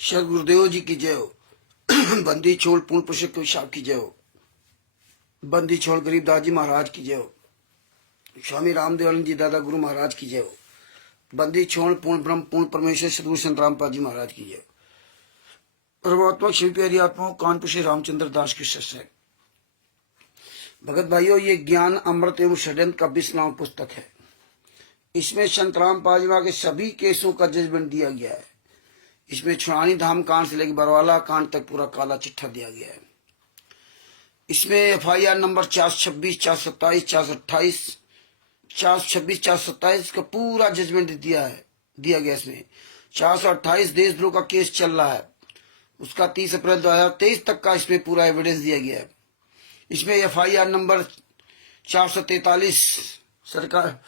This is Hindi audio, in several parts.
श्री गुरुदेव जी की जय हो। बंदी छोड़ पूर्ण पुरुष साहब की जय हो। बंदी छोड़ गरीबदास जी महाराज की जय हो। स्वामी रामदेवानंद जी दादा गुरु महाराज की जय हो। बंदी छोड़ पूर्ण ब्रह्म पूर्ण परमेश्वर सदगुरु संत रामपाल जी महाराज की जय हो। परमात्मा शिव प्यारी आत्माओं कानपुर श्री रामचंद्र दास की सत्संग। भगत भाइयों, ये ज्ञान अमृत एवं षड्यंत्र का 20 नाम पुस्तक है। इसमें संत रामपाल जी के सभी केसों का जजमेंट दिया गया है। इसमें छुड़ानी धाम कांड से लेकर बरवाला कांड तक पूरा काला चिट्ठा दिया गया है। इसमें FIR नंबर 426, 427, 428, 426, 427 का पूरा जजमेंट दिया गया। इसमें 428 देशद्रोह का केस चल रहा है, उसका 30 अप्रैल 2023 तक का इसमें पूरा एविडेंस दिया गया है। इसमें FIR नंबर 443 सरकार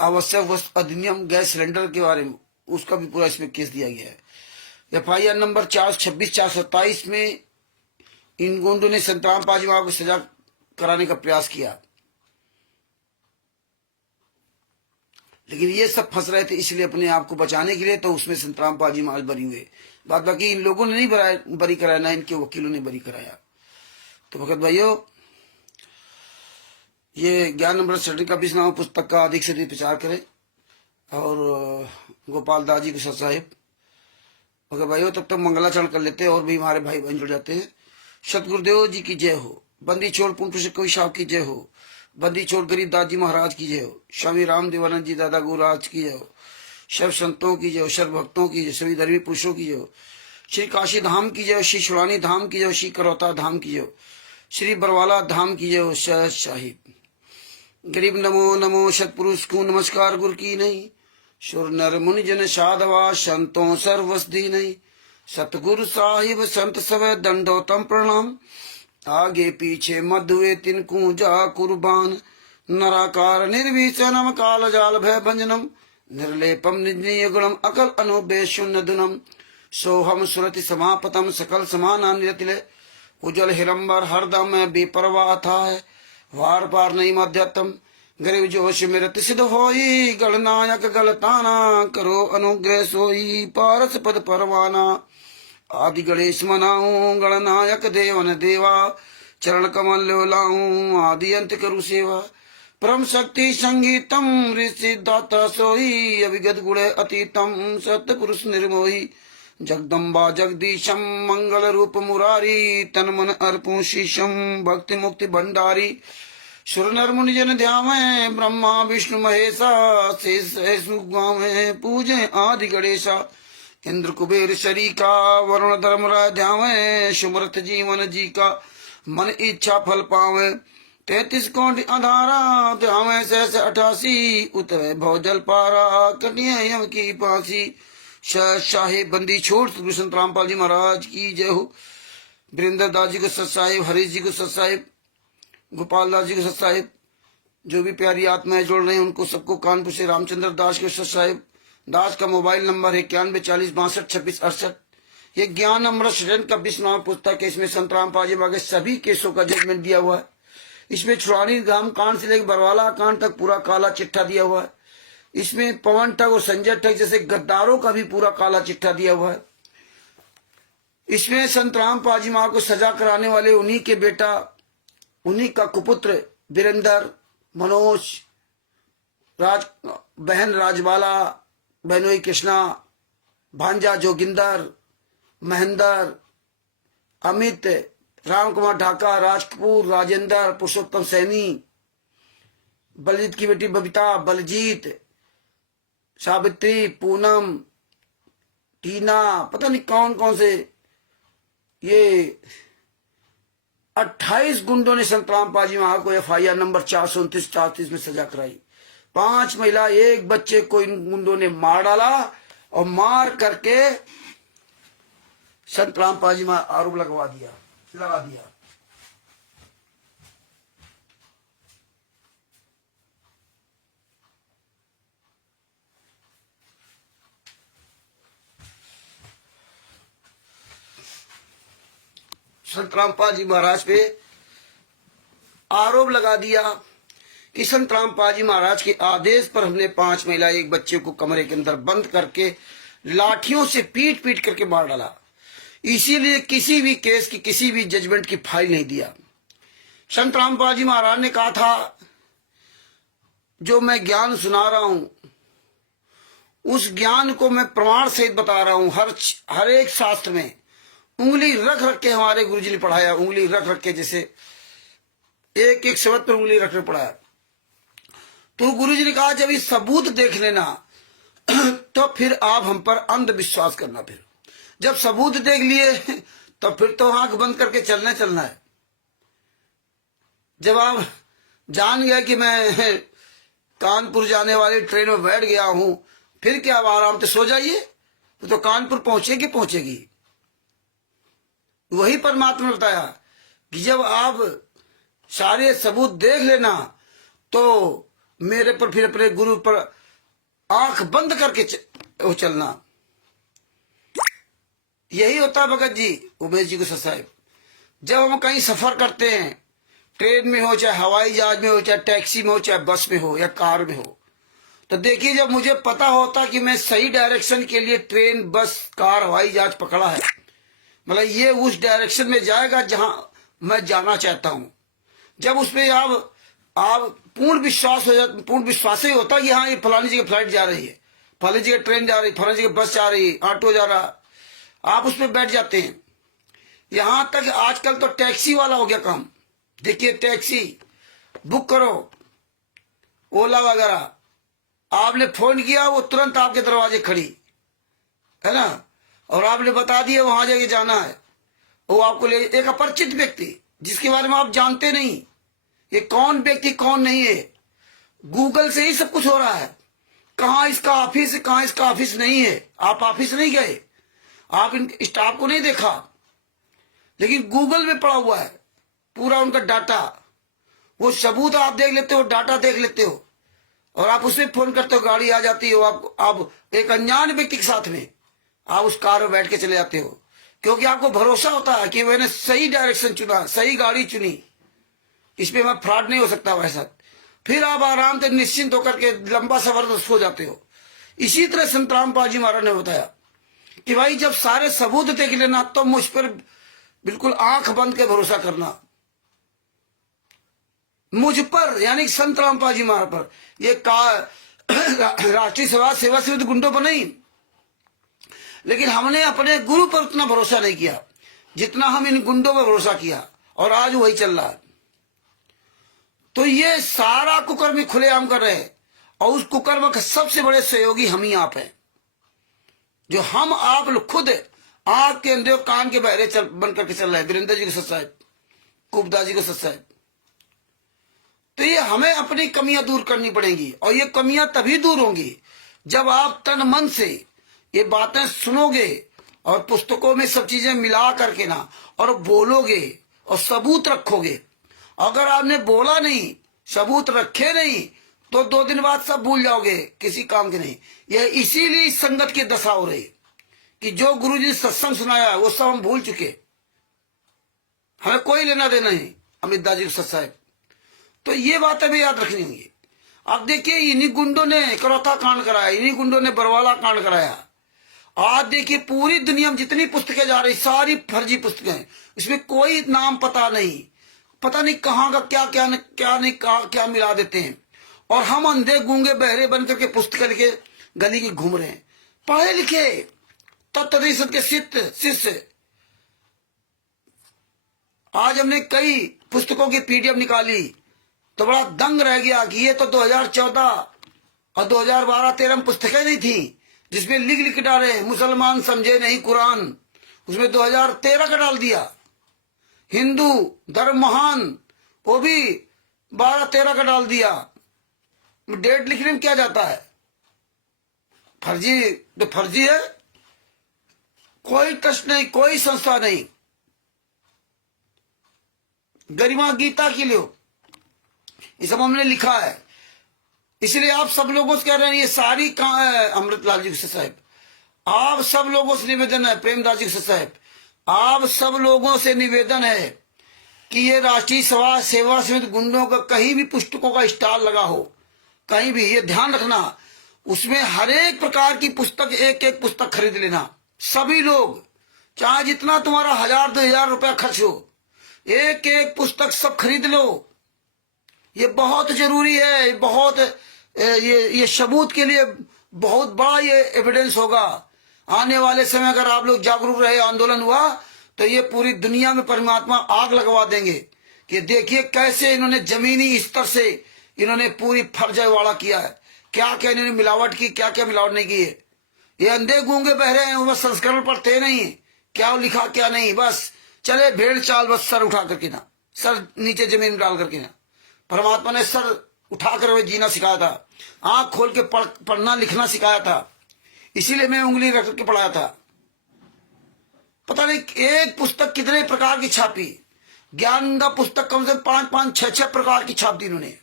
आवश्यक वस्तु अधिनियम गैस सिलेंडर के बारे में, उसका भी पूरा इसमें केस दिया गया है। FIR नंबर 426, 427 में इन गुंडों ने संत रामपाल जी को सजा कराने का प्रयास किया, लेकिन ये सब फंस रहे थे, इसलिए अपने आप को बचाने के लिए तो उसमें संत रामपाल जी महाराज बरी हुए। बात बाकी इन लोगों ने नहीं बरी कराया, ना इनके वकीलों ने बरी कराया। तो भगत भाइयों, ये ज्ञान अमृत षड्यंत्र का 20 नाम पुस्तक का अधिक से अधिक प्रचार करें और गोपाल दास जी के साथ साहिब। भगत भाइयों, तब तक मंगलाचरण कर लेते हैं और भी हमारे भाई बहन जुड़ जाते हैं। सतगुरुदेव जी की जय हो। बंदी छोड़ पूर्ण पुरुष कवि साहब की जय हो। बंदी छोड़ गरीबदास जी महाराज की जय हो। स्वामी रामदेवानंद जी दादा गुरुराज की जय हो। सर्व संतों की जय हो। सर्व भक्तों की जय, सभी धर्मी पुरुषों की जय हो। श्री काशी धाम की जय हो। श्री छुड़ानी धाम की जय हो। श्री करौता धाम की जय हो। श्री बरवाला धाम की जय हो। शहद साहिब गरीब नमो नमो सतपुरुष को नमस्कार गुरु की नहीं। सुर नर मुनि जन साधवा संतों सर्वस्दी नहीं। सतगुरु साहिब संत सवै दंडोतम प्रणाम। आगे पीछे मधुए तिनकू जा कुर्बान। नराकार निर्विचनम काल जाल भय भंजनम। निर्लेपम निजनीय गुणम अकल अनुबे शून्य दुनम। सोहम सुरति समापतम सकल समाना निरतिले। उजल हिरंबर हरदम में बेपरवाह था है। वार पार नहीं मध्यतम गरीब जोश मेरत सिद्ध होई। गणनायक गलताना करो अनुग्रह सोई। पारस पद परवाना आदि गणेश मनाऊं। गणनायक देवन देवा चरण कमल लाऊं। आदि अंत करू सेवा परम शक्ति संगीतम ऋषि दाता सोई। अभिगत गुण अतीतम सतपुरुष निर्मोही। जगदम्बा जगदीशम मंगल रूप मुरारी। तन मन अर्पू शीशम भक्ति मुक्ति भंडारी। सुर नर मुनि जन ध्यावे ब्रह्मा विष्णु महेशा। शेष गावे पूजे आदि गणेशा। इंद्र कुबेर शरीका वरुण धर्मराज ध्यावे। सुमरथ जीवन जी का मन इच्छा फल पावे। 33 कोटि अधारा ध्यावे सहस 88। उतरे भवजल पारा कटिए यम की पासी। शाहे बंदी छोड़ गुरु संत रामपाल जी महाराज की जय हो। वीरेंद्र दास जी को सत साहिब, हरीश जी को सत साहिब, गोपाल दास जी को सत साहिब, जो भी प्यारी आत्माएं जोड़ रहे हैं उनको सबको कानपुर से रामचंद्र दास के सत साहिब। दास का मोबाइल नंबर है 91 40 62 26 68। ये ज्ञान अमृत षड्यंत्र का 20 नाम पुस्तक है। इसमें संत रामपाल जी के सभी केसों का जजमेंट दिया हुआ है। इसमें छुड़ानी धाम कांड से लेकर बरवाला कांड तक पूरा काला चिट्ठा दिया हुआ है। इसमें पवन ठग और संजय ठग जैसे गद्दारों का भी पूरा काला चिट्ठा दिया हुआ है। इसमें संत रामपाल जी को सजा कराने वाले उन्हीं के बेटा, उन्हीं का कुपुत्र वीरेंद्र, मनोज, बहन राजबाला, बहनोई कृष्णा, भांजा जोगिंदर, महेंद्र, अमित, राम कुमार ढाका, राज कपूर, राजेंद्र, पुरुषोत्तम सैनी, बलजीत की बेटी बबीता, बलजीत, सावित्री, पूनम, टीना, पता नहीं कौन कौन से, ये 28 गुंडों ने संत रामपाल जी को FIR नंबर 429, 430 में सजा कराई। 5 महिला, 1 बच्चे को इन गुंडों ने मार डाला और मार करके संत रामपाल जी आरोप लगा दिया। संत रामपाल जी महाराज पे आरोप लगा दिया कि संत रामपाल जी महाराज के आदेश पर हमने 5 महिला 1 बच्चे को कमरे के अंदर बंद करके लाठियों से पीट पीट करके मार डाला। इसीलिए किसी भी केस की, किसी भी जजमेंट की फाइल नहीं दिया। संत रामपाल जी महाराज ने कहा था, जो मैं ज्ञान सुना रहा हूं उस ज्ञान को मैं प्रमाण सहित बता रहा हूं। हर एक शास्त्र में उंगली रख रख के हमारे गुरुजी ने पढ़ाया, उंगली रख रख के, जैसे एक एक शब्द पर उंगली रख रख पढ़ाया। तो गुरुजी ने कहा, जब ये सबूत देख लेना तो फिर आप हम पर अंधविश्वास करना। फिर जब सबूत देख लिए तो फिर तो आंख बंद करके चलना है। जब आप जान गए कि मैं कानपुर जाने वाली ट्रेन में बैठ गया हूं, फिर क्या आप आराम से सो जाइए, तो कानपुर पहुंचेगी। वही परमात्मा ने बताया कि जब आप सारे सबूत देख लेना तो मेरे पर, फिर अपने गुरु पर आंख बंद करके चलना। यही होता भगत जी, उमेश जी को साहब। जब हम कहीं सफर करते हैं, ट्रेन में हो, चाहे हवाई जहाज में हो, चाहे टैक्सी में हो, चाहे बस में हो या कार में हो, तो देखिए, जब मुझे पता होता कि मैं सही डायरेक्शन के लिए ट्रेन, बस, कार, हवाई जहाज पकड़ा है, मतलब ये उस डायरेक्शन में जाएगा जहां मैं जाना चाहता हूं, जब उसमें आप पूर्ण विश्वास ही होता कि हाँ, ये फलानी जगह फ्लाइट जा रही है, फलानी जगह ट्रेन जा रही, फलानी जगह बस जा रही, ऑटो जा रहा, आप उसमें बैठ जाते हैं। यहां तक आजकल तो टैक्सी वाला हो गया काम। देखिए, टैक्सी बुक करो, ओला वगैरह, आपने फोन किया, वो तुरंत आपके दरवाजे खड़ी है ना, और आपने बता दिया वहां जाके जाना है, वो आपको ले, एक अपरिचित व्यक्ति जिसके बारे में आप जानते नहीं, ये कौन व्यक्ति कौन नहीं है, गूगल से ही सब कुछ हो रहा है। कहाँ इसका ऑफिस है, कहाँ इसका ऑफिस नहीं है, आप ऑफिस नहीं गए, आप इन स्टाफ को नहीं देखा, लेकिन गूगल में पड़ा हुआ है पूरा उनका डाटा। वो सबूत आप देख लेते हो, डाटा देख लेते हो, और आप उसमें फोन करते हो, गाड़ी आ जाती हो, आप एक अनजान व्यक्ति के साथ में आप उस कार में बैठ के चले जाते हो, क्योंकि आपको भरोसा होता है कि मैंने सही डायरेक्शन चुना, सही गाड़ी चुनी, इसमें मैं फ्रॉड नहीं हो सकता वैसा। फिर आप आराम से निश्चिंत होकर के लंबा सफर सो जाते हो। इसी तरह संत रामपाल जी महाराज ने बताया कि भाई, जब सारे सबूत देख लेना तो मुझ पर बिल्कुल आंख बंद के भरोसा करना, मुझ पर, यानी संत रामपाल जी महाराज पर। ये राष्ट्रीय सेवा समिति गुंडों पर नहीं, लेकिन हमने अपने गुरु पर उतना भरोसा नहीं किया जितना हम इन गुंडों पर भरोसा किया, और आज वही चल रहा है। तो ये सारा कुकर्म खुलेआम कर रहे हैं, और उस कुकर्म के सबसे बड़े सहयोगी हम ही आप हैं, जो हम आप लोग खुद आंख के अंधे कान के बहरे बन करके चल रहे हैं। वीरेंद्र जी को सच साहब, कुबदा जी को सच साहब। तो ये हमें अपनी कमियां दूर करनी पड़ेंगी, और ये कमियां तभी दूर होंगी जब आप तन मन से ये बातें सुनोगे और पुस्तकों में सब चीजें मिला करके ना, और बोलोगे और सबूत रखोगे। अगर आपने बोला नहीं, सबूत रखे नहीं, तो 2 दिन बाद सब भूल जाओगे, किसी काम के नहीं। यह इसीलिए इस संगत की दशा हो रही कि जो गुरुजी ने सत्संग सुनाया वो सब हम भूल चुके, हमें कोई लेना देना नहीं अमृतदास जी को सच साहब। तो ये बातें भी याद रखनी होंगी। अब देखिए, इन्हीं गुंडों ने करौता कांड कराया, इन्हीं गुंडों ने बरवाला कांड कराया। आज देखिए, पूरी दुनिया में जितनी पुस्तकें जा रही, सारी फर्जी पुस्तकें हैं, इसमें कोई नाम पता नहीं, पता नहीं कहाँ का क्या मिला देते हैं, और हम अंधे गूंगे बहरे बन करके पुस्तकें लेके गली की घूम रहे हैं। पढ़े लिखे तत्वदर्शन के शिष्य, आज हमने कई पुस्तकों की पीडीएफ निकाली तो बड़ा दंग रह गया कि ये तो 2014 और 2012-13 में पुस्तकें नहीं थी, जिसमें लिख डाले मुसलमान समझे नहीं कुरान, उसमें 2013 का डाल दिया। हिंदू धर्म महान, वो भी 12-13 का डाल दिया। डेट लिखने में क्या जाता है, फर्जी तो फर्जी है, कोई ट्रस्ट नहीं, कोई संस्था नहीं। गरिमा गीता की लो, ये सब हमने लिखा है। इसलिए आप सब लोगों से कह रहे हैं, ये सारी कहाँ है, अमृतलाल जी साहब, आप सब लोगों से निवेदन है, प्रेमदास जी साहब, आप सब लोगों से निवेदन है कि ये राष्ट्रीय सेवा समिति गुंडों का कहीं भी पुस्तकों का स्टॉल लगा हो, कहीं भी, ये ध्यान रखना। उसमें हर एक प्रकार की पुस्तक, एक एक पुस्तक खरीद लेना सभी लोग, चाहे जितना तुम्हारा 1000-2000 रुपया खर्च हो, एक एक पुस्तक सब खरीद लो। ये बहुत जरूरी है, बहुत ये सबूत के लिए बहुत बड़ा ये एविडेंस होगा। आने वाले समय अगर आप लोग जागरूक रहे, आंदोलन हुआ, तो ये पूरी दुनिया में परमात्मा आग लगवा देंगे कि देखिए कैसे इन्होंने जमीनी स्तर से इन्होंने पूरी फर्जीवाड़ा किया है, क्या क्या इन्होंने मिलावट की, क्या क्या मिलावट नहीं की है। ये अंधे गूंगे बहरे हैं, बस संस्करण पढ़ते नहीं, क्या लिखा क्या नहीं, बस चले भेड़ चाल, बस सर उठा करके ना, सर नीचे जमीन में डाल करके ना। परमात्मा ने सर उठाकर वे जीना सिखाया था, आंख खोल के पढ़ना लिखना सिखाया था, इसीलिए मैं उंगली रख के पढ़ाया था। पता नहीं एक पुस्तक कितने प्रकार की छापी, ज्ञान का पुस्तक कम से कम 5-5, 6-6 प्रकार की छाप दी इन्होंने,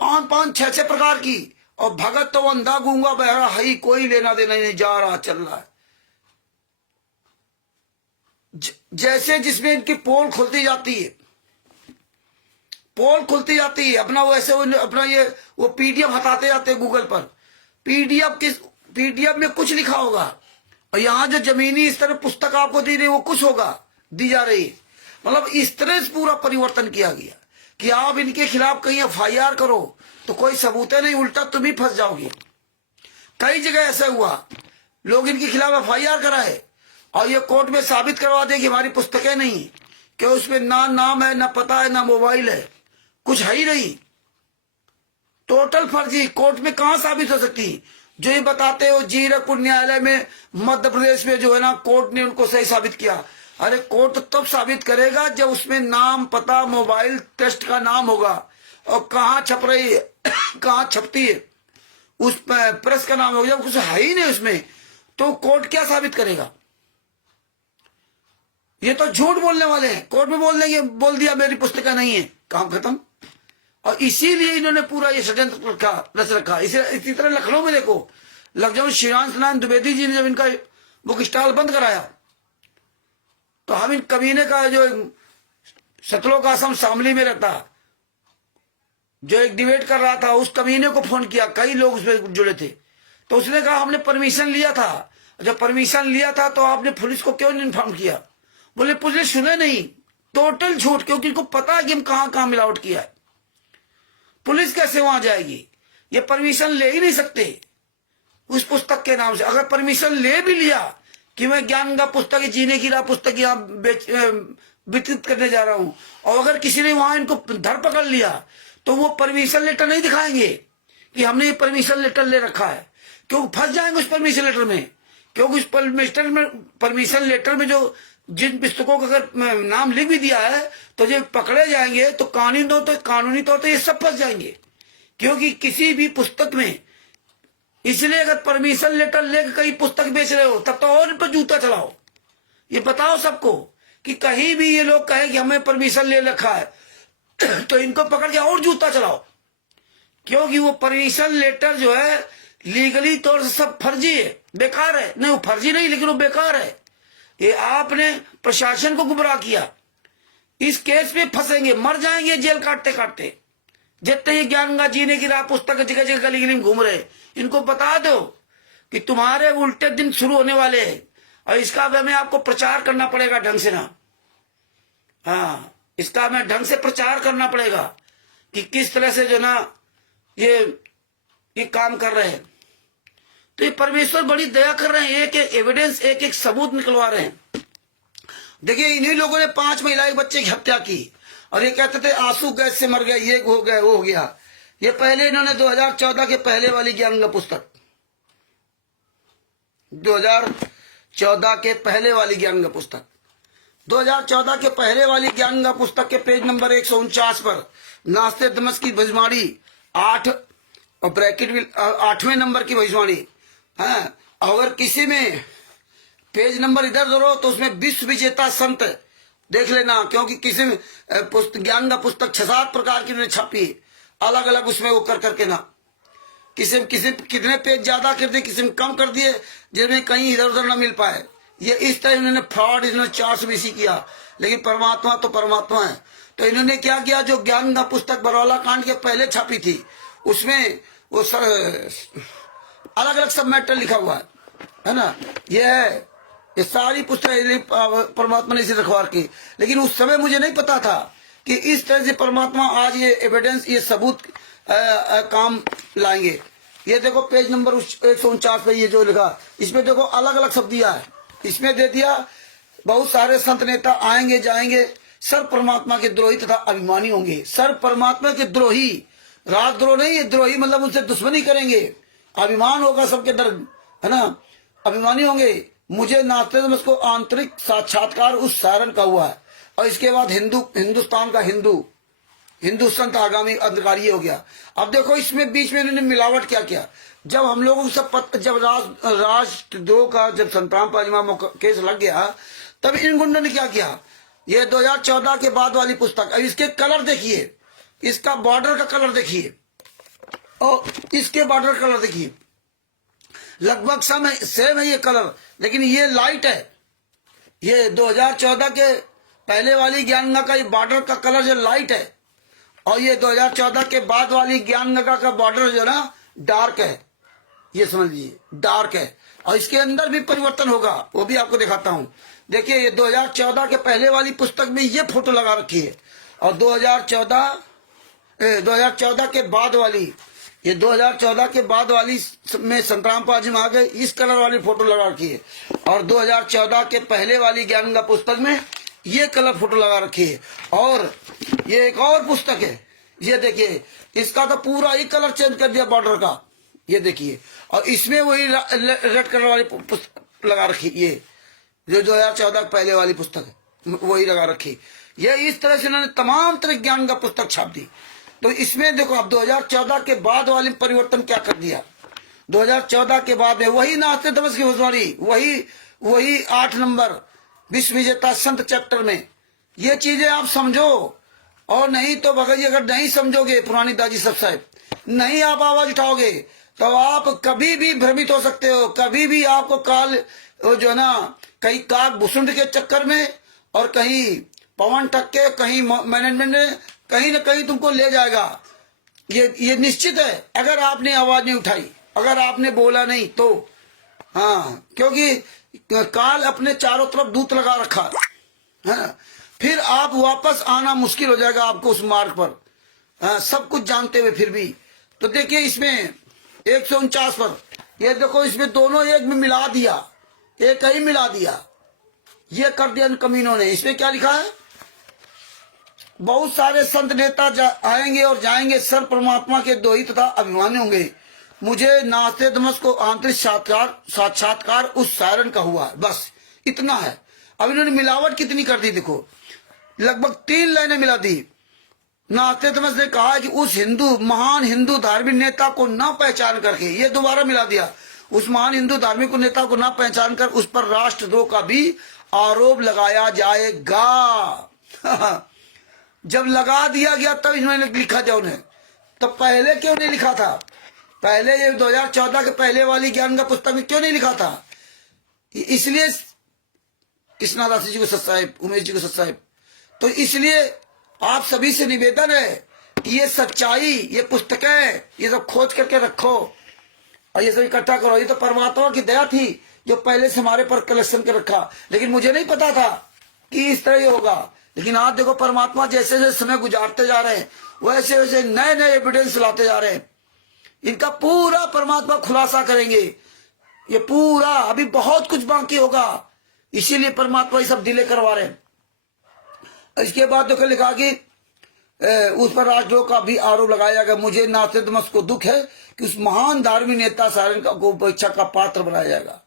5-5, 6-6 प्रकार की। और भगत तो अंधा गूंगा बहरा है, कोई लेना देना नहीं, जा रहा चल रहा है। जैसे जिसमें इनकी पोल खुलती जाती है, पोल खुलती जाती है, अपना वैसे अपना ये वो पीडीएफ हटाते जाते हैं गूगल पर। पीडीएफ में कुछ लिखा होगा, और यहाँ जो जमीनी इस तरह पुस्तक आपको दी रही वो कुछ होगा, दी जा रही है। मतलब इस तरह से पूरा परिवर्तन किया गया कि आप इनके खिलाफ कहीं एफआईआर करो तो कोई सबूत नहीं, उल्टा तुम ही फंस जाओगे। कई जगह ऐसा हुआ, लोग इनके खिलाफ एफआईआर कराए और ये कोर्ट में साबित करवा दे कि हमारी पुस्तकें नहीं, कि उसमें ना नाम है, ना पता है, ना मोबाइल है, कुछ है ही नहीं, टोटल फर्जी। कोर्ट में कहां साबित हो सकती? जो ये बताते हो जीरकपुर न्यायालय में मध्य प्रदेश में जो है ना, कोर्ट ने उनको सही साबित किया। अरे कोर्ट तब साबित करेगा जब उसमें नाम, पता, मोबाइल, टेस्ट का नाम होगा, और कहाँ छप रही है कहाँ छपती है, उस प्रेस का नाम होगा। जब कुछ है ही नहीं उसमें, तो कोर्ट क्या साबित करेगा? ये तो झूठ बोलने वाले हैं, कोर्ट में बोल देंगे, बोल दिया मेरी पुस्तिका नहीं है, काम खत्म। और इसीलिए इन्होंने पूरा ये षड्यंत्र रच रखा। इसी तरह लखनऊ में देखो, लखनऊ श्रीराम नारायण द्विवेदी जी ने जब इनका बुक स्टॉल बंद कराया, तो हम इन कमीने का जो सतलोक आश्रम शामली में रहता, जो एक डिबेट कर रहा था, उस कमीने को फोन किया, कई लोग उसमें जुड़े थे, तो उसने कहा हमने परमिशन लिया था। जब परमिशन लिया था तो आपने पुलिस को क्यों इन्फॉर्म किया? बोले पुलिस सुने नहीं, टोटल झूठ, क्योंकि इनको पता है कि हम कहां कहां मिलावट किया है। पुलिस कैसे वहां जाएगी? ये परमिशन ले ही नहीं सकते उस पुस्तक के नाम से। अगर परमिशन ले भी लिया कि मैं ज्ञान का पुस्तक, जीने की राह पुस्तक यहाँ वितरित करने जा रहा हूं, और अगर किसी ने वहां इनको धर पकड़ लिया, तो वो परमिशन लेटर नहीं दिखाएंगे कि हमने ये परमिशन लेटर ले रखा है, क्योंकि फंस जाएंगे उस परमिशन लेटर में। क्योंकि उस परमिशन लेटर में जो जिन पुस्तकों का अगर नाम लिख भी दिया है, तो जब पकड़े जाएंगे तो कानूनी तौर पर ये सब फंस जाएंगे। क्योंकि किसी भी पुस्तक में, इसलिए अगर परमिशन लेटर लेकर कहीं पुस्तक बेच रहे हो, तब तो और इन पर जूता चलाओ। ये बताओ सबको कि कहीं भी ये लोग कहें कि हमें परमिशन ले रखा है तो इनको पकड़ के और जूता चलाओ। क्योंकि वो परमिशन लेटर जो है लीगली तौर से सब फर्जी है, बेकार है। नहीं, वो फर्जी नहीं, लेकिन वो बेकार है। ये आपने प्रशासन को गुमराह किया, इस केस में फंसेंगे, मर जाएंगे जेल काटते काटते। जितने ये ज्ञान का जीने की राह पुस्तक जगह जगह गली गली में घूम रहे, इनको बता दो कि तुम्हारे उल्टे दिन शुरू होने वाले हैं, और इसका हमें आपको प्रचार करना पड़ेगा ढंग से ना। हाँ, इसका हमें ढंग से प्रचार करना पड़ेगा कि किस तरह से जो ना ये काम कर रहे हैं। तो ये परमेश्वर बड़ी दया कर रहे हैं, एक एक एविडेंस, एक एक सबूत निकलवा रहे हैं। देखिए, इन्हीं लोगों ने 5 महिला के बच्चे की हत्या की, और ये कहते थे आंसू गैस से मर गया, ये हो गया, वो हो गया। ये पहले इन्होंने 2014 के पहले वाली ज्ञान का पुस्तक, 2014 के पहले वाली ज्ञान का पुस्तक, 2014 के पहले वाली ज्ञान का पुस्तक के पेज नंबर 149 पर नास्ते दमस की भजमाड़ी 8 और ब्रैकेट भी 8वें नंबर की भजमाड़ी है। अगर किसी में पेज नंबर इधर उधर तो उसमें विश्व विजेता संत देख लेना, क्योंकि किसी में ज्ञान का पुस्तक 6-7 प्रकार की उन्होंने छापी, अलग अलग उसमें वो कर करके ना, किसी कितने पेज ज्यादा कर दिए, किसी में कम कर दिए, जिसमें कहीं इधर उधर ना मिल पाए। ये इस तरह इन्होंने फ्रॉड, इन्होंने 420 किया। लेकिन परमात्मा तो परमात्मा है। तो इन्होंने क्या किया, जो ज्ञान का पुस्तक बरौला कांड के पहले छापी थी, उसमें वो अलग अलग सब मैटर लिखा हुआ है ना। ये है, ये सारी पुस्तक परमात्मा ने इसे रखवा रखी। लेकिन उस समय मुझे नहीं पता था कि इस तरह से परमात्मा आज ये एविडेंस, ये सबूत काम लाएंगे। ये देखो पेज नंबर 149 पे ये जो लिखा, इसमें देखो अलग अलग शब्द दिया है। इसमें दे दिया बहुत सारे संत नेता आएंगे जाएंगे, सर्व परमात्मा के द्रोही तथा अभिमानी होंगे। सर्व परमात्मा के द्रोही, राजद्रोह नहीं, द्रोही मतलब उनसे दुश्मनी करेंगे। अभिमान होगा सबके अंदर, है ना, अभिमानी होंगे। मुझे नाते उसको आंतरिक साक्षात्कार उस सारण का हुआ है। और इसके बाद हिंदुस्तान का हिंदू संत आगामी अंधकारी हो गया। अब देखो इसमें बीच में इन्होंने मिलावट क्या किया। जब हम लोगों को सब जब राष्ट्रद्रोह का जब संतराम पाजमा केस लग गया, तब इन गुंडों ने क्या किया, ये 2014 के बाद वाली पुस्तक, अब इसके कलर देखिए, इसका बॉर्डर का कलर देखिए और इसके बॉर्डर कलर देखिए, लगभग सेम है ये कलर, लेकिन ये लाइट है। ये 2014 के पहले वाली ज्ञान गंगा का ये बॉर्डर का कलर जो लाइट है, और ये 2014 के बाद वाली ज्ञान गंगा का बॉर्डर जो ना डार्क है। ये समझ लीजिए डार्क है। और इसके अंदर भी परिवर्तन होगा, वो भी आपको दिखाता हूं। देखिए ये 2014 के पहले वाली पुस्तक में ये फोटो लगा रखी है, और 2014 के बाद वाली, ये 2014 के बाद वाली में संतराम पाजी आ गए, इस कलर वाली फोटो लगा रखी है। और 2014 के पहले वाली ज्ञान गंगा पुस्तक में ये कलर फोटो लगा रखी है। और ये एक और पुस्तक है, ये देखिए, इसका तो पूरा ही कलर चेंज कर दिया बॉर्डर का, ये देखिए। और इसमें वही रेड कलर वाली पुस्तक लगा रखी, ये जो 2014 पहले वाली पुस्तक है वही लगा रखी। ये इस तरह से इन्होंने तमाम तरह ज्ञान का पुस्तक छाप दी। तो इसमें देखो अब 2014 के बाद वाले परिवर्तन क्या कर दिया। 2014 के बाद में वही नास्ते तमस की होशवारी, वही 8 नंबर विश्व विजेता संत चैप्टर में ये चीजें आप समझो। और नहीं तो अगर नहीं समझोगे पुरानी दाजी साहब, नहीं आप आवाज उठाओगे, तो आप कभी भी भ्रमित हो सकते हो। कभी भी आपको काल जो है ना, कहीं काग भुसुंड के चक्कर में और कहीं पवन टक्के, कहीं मैनेजमेंट ने कहीं ना कहीं तुमको ले जाएगा। ये निश्चित है, अगर आपने आवाज नहीं उठाई, अगर आपने बोला नहीं तो। हाँ, क्योंकि काल अपने चारों तरफ दूत लगा रखा है। फिर आप वापस आना मुश्किल हो जाएगा आपको उस मार्ग पर, हाँ, सब कुछ जानते हुए फिर भी। तो देखिए इसमें 149 पर ये देखो, इसमें दोनों एक में मिला दिया, एक ही मिला दिया, ये कर दिया इन कमीनों ने। इसमें क्या लिखा है, बहुत सारे संत नेता आएंगे और जाएंगे, सर्व परमात्मा के द्रोही तथा अभिमानी होंगे। मुझे नास्ते दमस को आंतरिक साक्षात्कार उस सारण का हुआ। बस इतना है। अब इन्होंने मिलावट कितनी कर दी देखो, लगभग 3 लाइनें मिला दी। नास्ते दमस ने कहा कि उस महान हिंदू धार्मिक नेता को न पहचान करके, ये दोबारा मिला दिया, उस महान हिंदू धार्मिक नेता को न पहचान कर उस पर राष्ट्रद्रोह का भी आरोप लगाया जाएगा। जब लगा दिया गया तब इन्होंने लिखा था उन्हें, तो पहले क्यों नहीं लिखा था? पहले ये 2014 के पहले वाली ज्ञान का पुस्तक में क्यों नहीं लिखा था? इसलिए कृष्णादास जी को सत साहिब, उमेश जी को सत साहिब, तो इसलिए आप सभी से निवेदन है कि ये सच्चाई, ये पुस्तकें, ये सब खोज करके रखो और ये सब इकट्ठा करो। ये तो परमात्मा की दया थी जो पहले से हमारे पर कलेक्शन कर रखा, लेकिन मुझे नहीं पता था कि इस तरह ये होगा। लेकिन आज देखो परमात्मा जैसे जैसे समय गुजारते जा रहे हैं, वैसे वैसे नए नए एविडेंस लाते जा रहे हैं। इनका पूरा परमात्मा खुलासा करेंगे, ये पूरा, अभी बहुत कुछ बाकी होगा, इसीलिए परमात्मा ये सब डिले करवा रहे हैं। इसके बाद देखो लिखा कि उस पर राजद्रोह का भी आरोप लगाया गया। मुझे नास्ते दमस को दुख है कि उस महान धार्मिक नेता सारण को परीक्षा का पात्र बनाया जाएगा।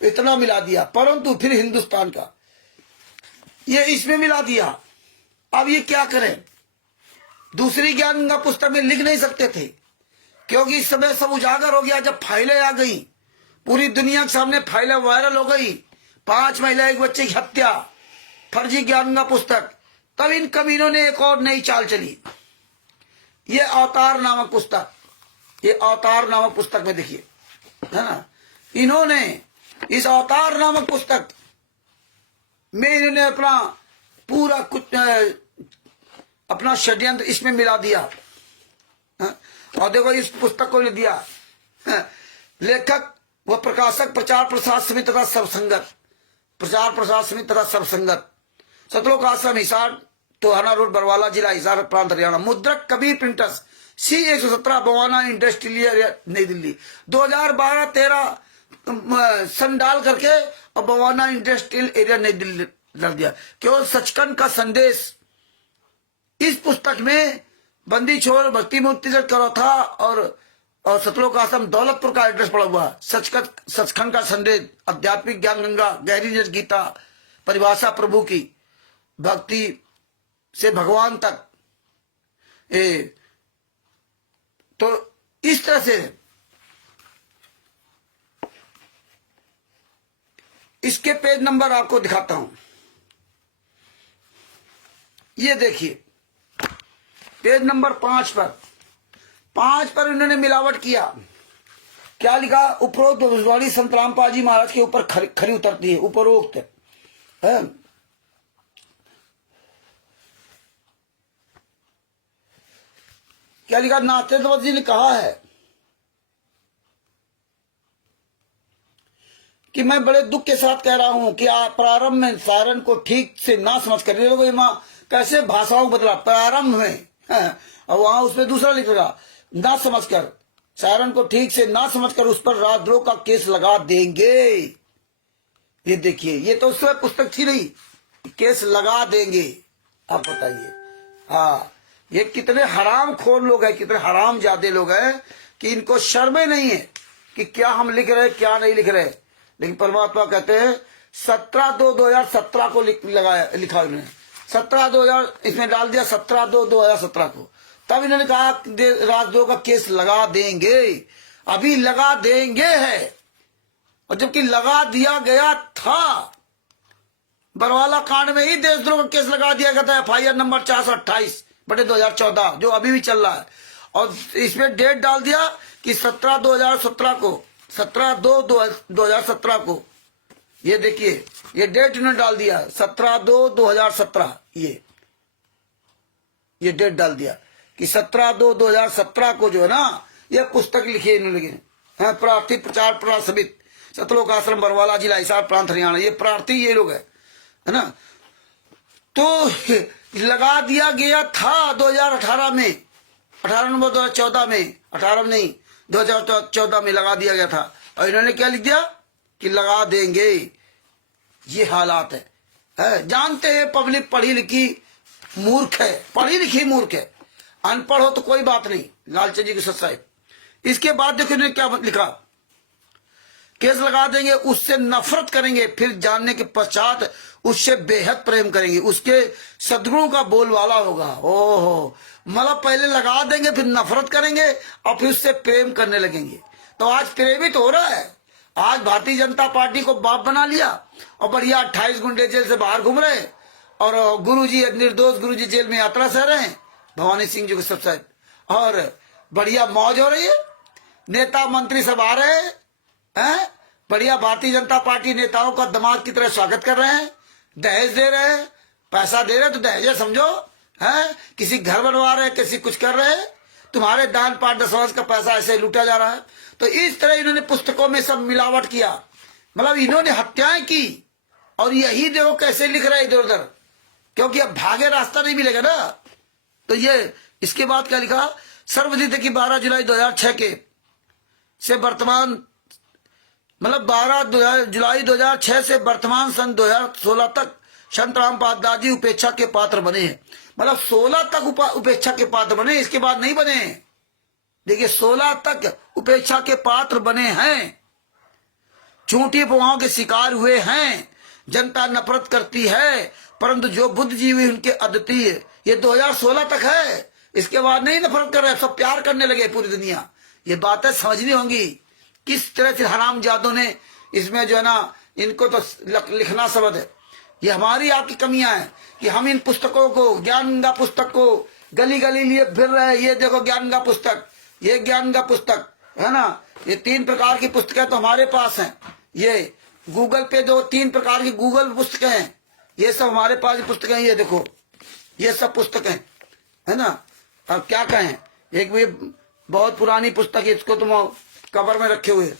इतना मिला दिया, परंतु फिर हिंदुस्तान का ये इसमें मिला दिया। अब ये क्या करें? दूसरी ज्ञान गंगा पुस्तक में लिख नहीं सकते थे, क्योंकि इस समय सब उजागर हो गया। जब फाइलें आ गई, पूरी दुनिया के सामने फाइलें वायरल हो गई, 5 महिला 1 बच्चे की हत्या, फर्जी ज्ञान गंगा पुस्तक, तब इन कमीनों ने एक और नई चाल चली। ये अवतार नामक पुस्तक, ये अवतार नामक पुस्तक में देखिए, है ना, इन्होंने इस अवतार नामक पुस्तक में इन्होंने अपना पूरा कुछ अपना षड्यंत्र इसमें मिला दिया। और देखो इस पुस्तक को दिया लेखक व प्रकाशक प्रचार प्रसार समिति तथा सर्वसंगत, प्रचार प्रसार समिति तथा सर्वसंगत, सतलोक आश्रम हिसार, टोहाना रोड, बरवाला, जिला हिसार, प्रांत हरियाणा। मुद्रक Kabir printers, C117, Bawana industrial area, नई दिल्ली। 2012-13 सन डाल करके और बवाना इंडस्ट्रियल एरिया, नई दिल्ली लग दिया। केवल सचखंड का संदेश इस पुस्तक में बंदी छोड़ भक्ति मुक्ति करो था और सतलोक आश्रम दौलतपुर का एड्रेस पड़ा हुआ। सचखंड का संदेश, आध्यात्मिक ज्ञान गंगा, गहरी निज गीता, परिभाषा प्रभु की, भक्ति से भगवान तक। तो इस तरह से इसके पेज नंबर आपको दिखाता हूं। ये देखिए पेज नंबर 5 पर इन्होंने मिलावट किया। क्या लिखा? उपरोक्त भविष्यवाणी संत रामपाल जी महाराज के ऊपर खरी उतरती है। उपरोक्त है क्या लिखा? नाथेश्वर जी ने कहा है कि मैं बड़े दुख के साथ कह रहा हूं कि आप प्रारंभ में सारण को ठीक से ना समझ कर, कैसे भाषाओं को बदला प्रारंभ में, और वहां उसमें दूसरा लिखेगा ना समझकर, सारण को ठीक से ना समझकर उस पर राजद्रोह का केस लगा देंगे। ये देखिए, ये तो उस समय पुस्तक थी नहीं, केस लगा देंगे। आप बताइए, हाँ, ये कितने हराम खोर लोग हैं, कितने हराम जादे लोग हैं कि इनको शर्म ही नहीं है कि क्या हम लिख रहे हैं क्या नहीं लिख रहे। लेकिन परमात्मा कहते हैं 17/2/2017 को लिखा उन्होंने, 17/2000 इसमें डाल दिया, 17/2/2017 को। तब इन्होंने कहा राजद्रोह का केस लगा देंगे। अभी लगा देंगे है, और जबकि लगा दिया गया था। बरवाला कांड में ही देशद्रोह का केस लगा दिया गया था, FIR नंबर 428/2014, जो अभी भी चल रहा है। और इसमें डेट डाल दिया कि 17/2/2017 को, 17/2/2017 को। ये देखिए, ये डेट इन्होंने डाल दिया 17/2/2017। ये डेट डाल दिया कि 17/2/2017 को जो है ना, ये पुस्तक लिखी है इन्होंने, प्रार्थी प्रचार प्रसार समिति, सतलोक आश्रम, बरवाला, जिला हिसार, प्रांत हरियाणा। ये प्रार्थी ये लोग है ना। तो लगा दिया गया था 2018 में, 18 नवंबर 2014 में, 18 में नहीं 2014 में लगा दिया गया था। और इन्होंने क्या लिख दिया कि लगा देंगे। ये हालात है। जानते हैं पब्लिक पढ़ी लिखी मूर्ख है, पढ़ी लिखी मूर्ख है। अनपढ़ हो तो कोई बात नहीं, लालचंद जी की सच्चाई। इसके बाद देखो इन्होंने क्या लिखा, केस लगा देंगे, उससे नफरत करेंगे, फिर जानने के पश्चात उससे बेहद प्रेम करेंगे, उसके सद्गुणों का बोलवाला होगा। ओहो, मतलब पहले लगा देंगे, फिर नफरत करेंगे, और फिर उससे प्रेम करने लगेंगे। तो आज प्रेमित हो रहा है। आज भारतीय जनता पार्टी को बाप बना लिया और बढ़िया 28 गुंडे जेल से बाहर घूम रहे, और गुरुजी, निर्दोष गुरुजी जेल में यात्रा सह रहे हैं, भवानी सिंह जी को सब साथ, और बढ़िया मौज हो रही है। नेता मंत्री सब आ रहे हैं, बढ़िया भारतीय जनता पार्टी नेताओं का दिमाग की तरह स्वागत कर रहे हैं, दहेज दे रहे हैं, पैसा दे रहे हैं, तो दहेज समझो है, किसी घर बनवा रहे हैं, किसी कुछ कर रहे हैं, तुम्हारे दान पाठ दशवांश का पैसा ऐसे लूटा जा रहा है। तो इस तरह इन्होंने पुस्तकों में सब मिलावट किया, मतलब इन्होंने हत्याएं की। और यही देखो कैसे लिख रहे हैं इधर उधर, क्योंकि अब भागे रास्ता नहीं मिलेगा ना। तो ये इसके बाद क्या लिखा, सर्वजित की 12 जुलाई 2006 के से वर्तमान, मतलब 12 जुलाई 2006 से वर्तमान सन 2016 तक संत रामपाल दास जी उपेक्षा के पात्र बने हैं। मतलब 16 तक उपेक्षा के पात्र बने, इसके बाद नहीं बने। देखिए 16 तक उपेक्षा के पात्र बने हैं, झूठी अफवाहों के शिकार हुए हैं, जनता नफरत करती है, परंतु जो बुद्धिजीवी उनके अद्वितीय। ये 2016 तक है, इसके बाद नहीं नफरत कर रहे, सब प्यार करने लगे पूरी दुनिया। ये बातें समझनी होंगी किस तरह से हराम जादों ने इसमें जो है ना, इनको तो लिखना सबद है। ये हमारी आपकी कमियां हैं कि हम इन पुस्तकों को, ज्ञान गंगा पुस्तक को गली गली लिए फिर रहे हैं। ये देखो ज्ञान गंगा पुस्तक, ये ज्ञान गंगा पुस्तक है ना, ये 3 प्रकार की पुस्तकें तो हमारे पास हैं। ये गूगल पे जो 3 प्रकार की गूगल पुस्तकें हैं, ये सब हमारे पास पुस्तकें। ये देखो ये सब पुस्तकें है ना। अब क्या कहें, एक भी बहुत पुरानी पुस्तक है, इसको तुम कवर में रखे हुए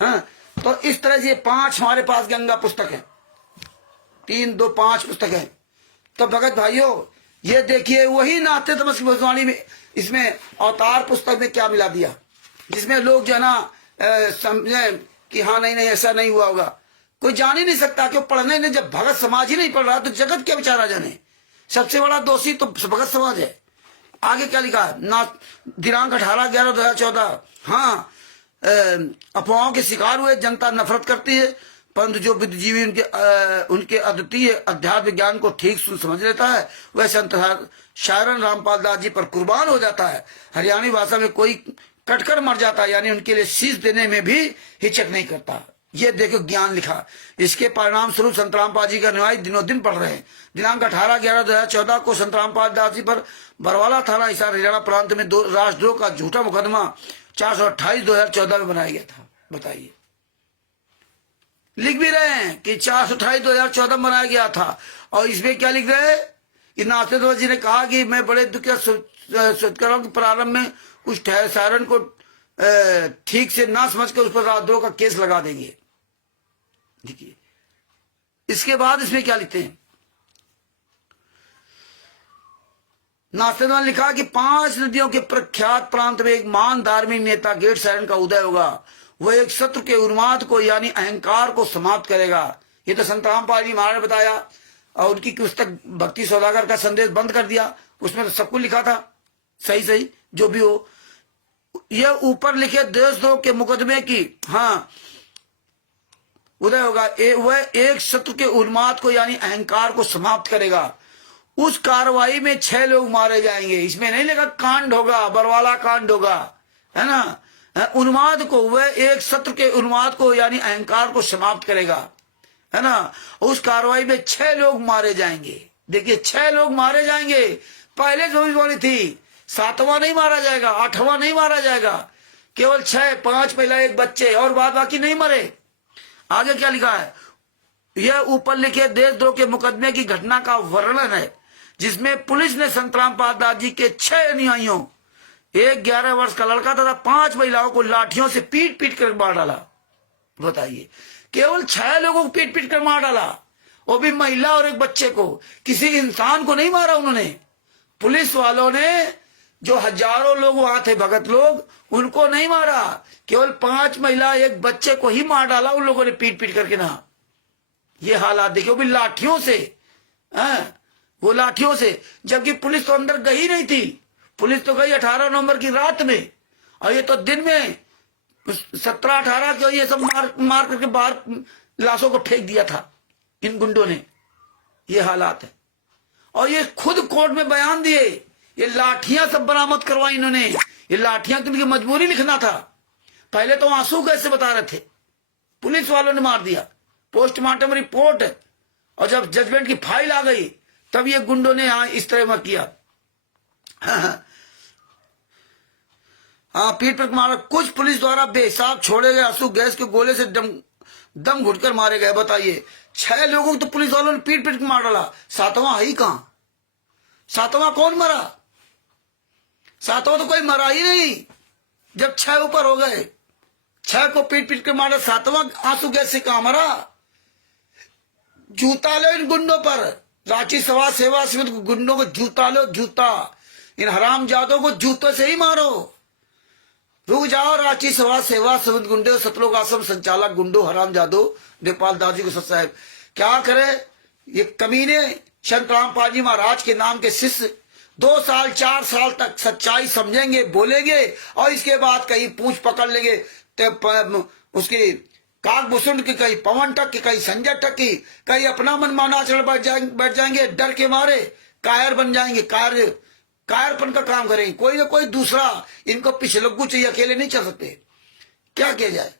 हैं। तो इस तरह से 5 हमारे पास गंगा पुस्तक है, 3, 2, 5 पुस्तक है। तो भगत भाइयों ये देखिए वही नाते तमस की भविष्यवाणी में इसमें अवतार पुस्तक में क्या मिला दिया, जिसमें लोग जो है ना समझे कि हाँ नहीं नहीं ऐसा नहीं हुआ होगा। कोई जान ही नहीं सकता कि पढ़ने ने, जब भगत समाज ही नहीं पढ़ रहा तो जगत क्या बेचारा जाने। सबसे बड़ा दोषी तो भगत समाज है। आगे क्या लिखा है ना, दिनांक 18/11/2014। हाँ, अफवाहों के शिकार हुए, जनता नफरत करती है, परंतु जो बुद्धिजीवी उनके अद्वितीय अध्यात्म ज्ञान को ठीक समझ लेता है वह संत शायरन रामपाल दास जी पर कुर्बान हो जाता है। हरियाणवी भाषा में कोई कटकर मर जाता है, यानी उनके लिए शीश देने में भी हिचक नहीं करता। ये देखो ज्ञान लिखा। इसके परिणाम स्वरूप संत रामपाल जी का अनुयायी दिनों दिन पढ़ रहे हैं। दिनांक 18/11/2014 को संत रामपाल दास जी पर बरवाला थाना हिसार हरियाणा प्रांत में राष्ट्रद्रोह का झूठा मुकदमा 428/2014 में बनाया गया था। बताइए, लिख भी रहे हैं कि 428/2014 में बनाया गया था। और इसमें क्या लिख रहे हैं कि नाथेश्वर जी ने कहा कि मैं बड़े दुख कर रहा हूं कि प्रारंभ में उस सायरन को ठीक से ना समझकर उस पर राजद्रोह का केस लगा देंगे। देखिए इसके बाद इसमें क्या लिखते हैं, नाथेश्वर ने लिखा कि 5 नदियों के प्रख्यात प्रांत में एक महान धार्मिक नेता गेट सायरन का उदय होगा। वह एक शत्रु के उन्माद को यानी अहंकार को समाप्त करेगा। ये तो संत रामपाल जी महाराज ने बताया, और उनकी पुस्तक भक्ति सौदागर का संदेश बंद कर दिया। उसमें तो सब कुछ लिखा था, सही सही जो भी हो। यह ऊपर लिखे देशद्रोह के मुकदमे की हाँ उदय होगा। वह एक शत्रु के उन्माद को यानी अहंकार को समाप्त करेगा। उस कार्रवाई में 6 लोग मारे जाएंगे। इसमें नहीं लिखा कांड होगा, बरवाला कांड होगा, है ना। उन्माद को, वह एक शत्रु के उन्माद को यानी अहंकार को समाप्त करेगा, है ना। उस कार्रवाई में 6 लोग मारे जाएंगे। देखिए 6 लोग मारे जाएंगे। पहले जो वाली थी 7वां नहीं मारा जाएगा, 8वां नहीं मारा जाएगा, केवल 6, 5 महिला 1 बच्चे और बाद बाकी नहीं मरे। आगे क्या लिखा है, यह ऊपर लिखे देशद्रोह के मुकदमे की घटना का वर्णन है जिसमें पुलिस ने संत रामपाल दास जी के 6 अनुयायियों, एक 11 वर्ष का लड़का तथा 5 महिलाओं को लाठियों से पीट पीट कर मार डाला। बताइए, केवल 6 लोगों को पीट पीट कर मार डाला, वो भी महिला और 1 बच्चे को। किसी इंसान को नहीं मारा उन्होंने। पुलिस वालों ने जो हजारों लोग वहां थे, भगत लोग, उनको नहीं मारा, केवल 5 महिला 1 बच्चे को ही मार डाला उन लोगों ने पीट पीट करके ना। ये हालात देखिए, वो भी लाठियों से, वो लाठियों से, जबकि पुलिस तो अंदर गई नहीं थी। पुलिस तो गई 18 नवंबर की रात में, और ये तो दिन में 17-18 को ये सब मार करके बाहर लाशों को फेंक दिया था इन गुंडों ने। ये हालात है। और ये खुद कोर्ट में बयान दिए, ये लाठियां सब बरामद करवाई इन्होंने। ये लाठियां तो इनकी मजबूरी लिखना था। पहले तो आंसू कैसे बता रहे थे, पुलिस वालों ने मार दिया। पोस्टमार्टम रिपोर्ट और जब जजमेंट की फाइल आ गई तब ये गुंडों ने यहां इस तरह किया। हाँ, पीट पीट मारा। कुछ पुलिस द्वारा बेहिसाब छोड़े गए आंसू गैस के गोले से दम घुटकर मारे गए। बताइए, 6 लोगों को तो पुलिस वालों ने पीट पीट मार डाला, 7वां है ही कहां? 7वां कौन मरा? 7वां तो कोई मरा ही नहीं। जब 6 ऊपर हो गए, 6 को पीट पीट कर मारा, 7वां आंसू गैस से कहां मरा? जूता लो इन गुंडों पर, रांची सभा सेवा समिति गुंडों को जूता लो, जूता। इन हरामजादों को जूतों से ही मारो। रुक जाओ, रांची सभा सेवा समिति गुंडे, सतलोक आश्रम संचालक गुंडो, हरामजादो, नेपाल दास जी को सत्साहेब क्या करे। ये कमीने संत रामपाल जी महाराज के नाम के शिष्य 2 साल 4 साल तक सच्चाई समझेंगे, बोलेंगे, और इसके बाद कहीं पूंछ पकड़ लेंगे उसकी काकभूषण की, कहीं पवन टक की, कहीं संजय टक की, कहीं अपना मनमाना आचरण बैठ जाएंगे, डर के मारे कायर बन जाएंगे, कायरपन का काम करेंगे। कोई ना कोई दूसरा इनको पिछलग्गू चाहिए, अकेले नहीं चल सकते। क्या किया जाए,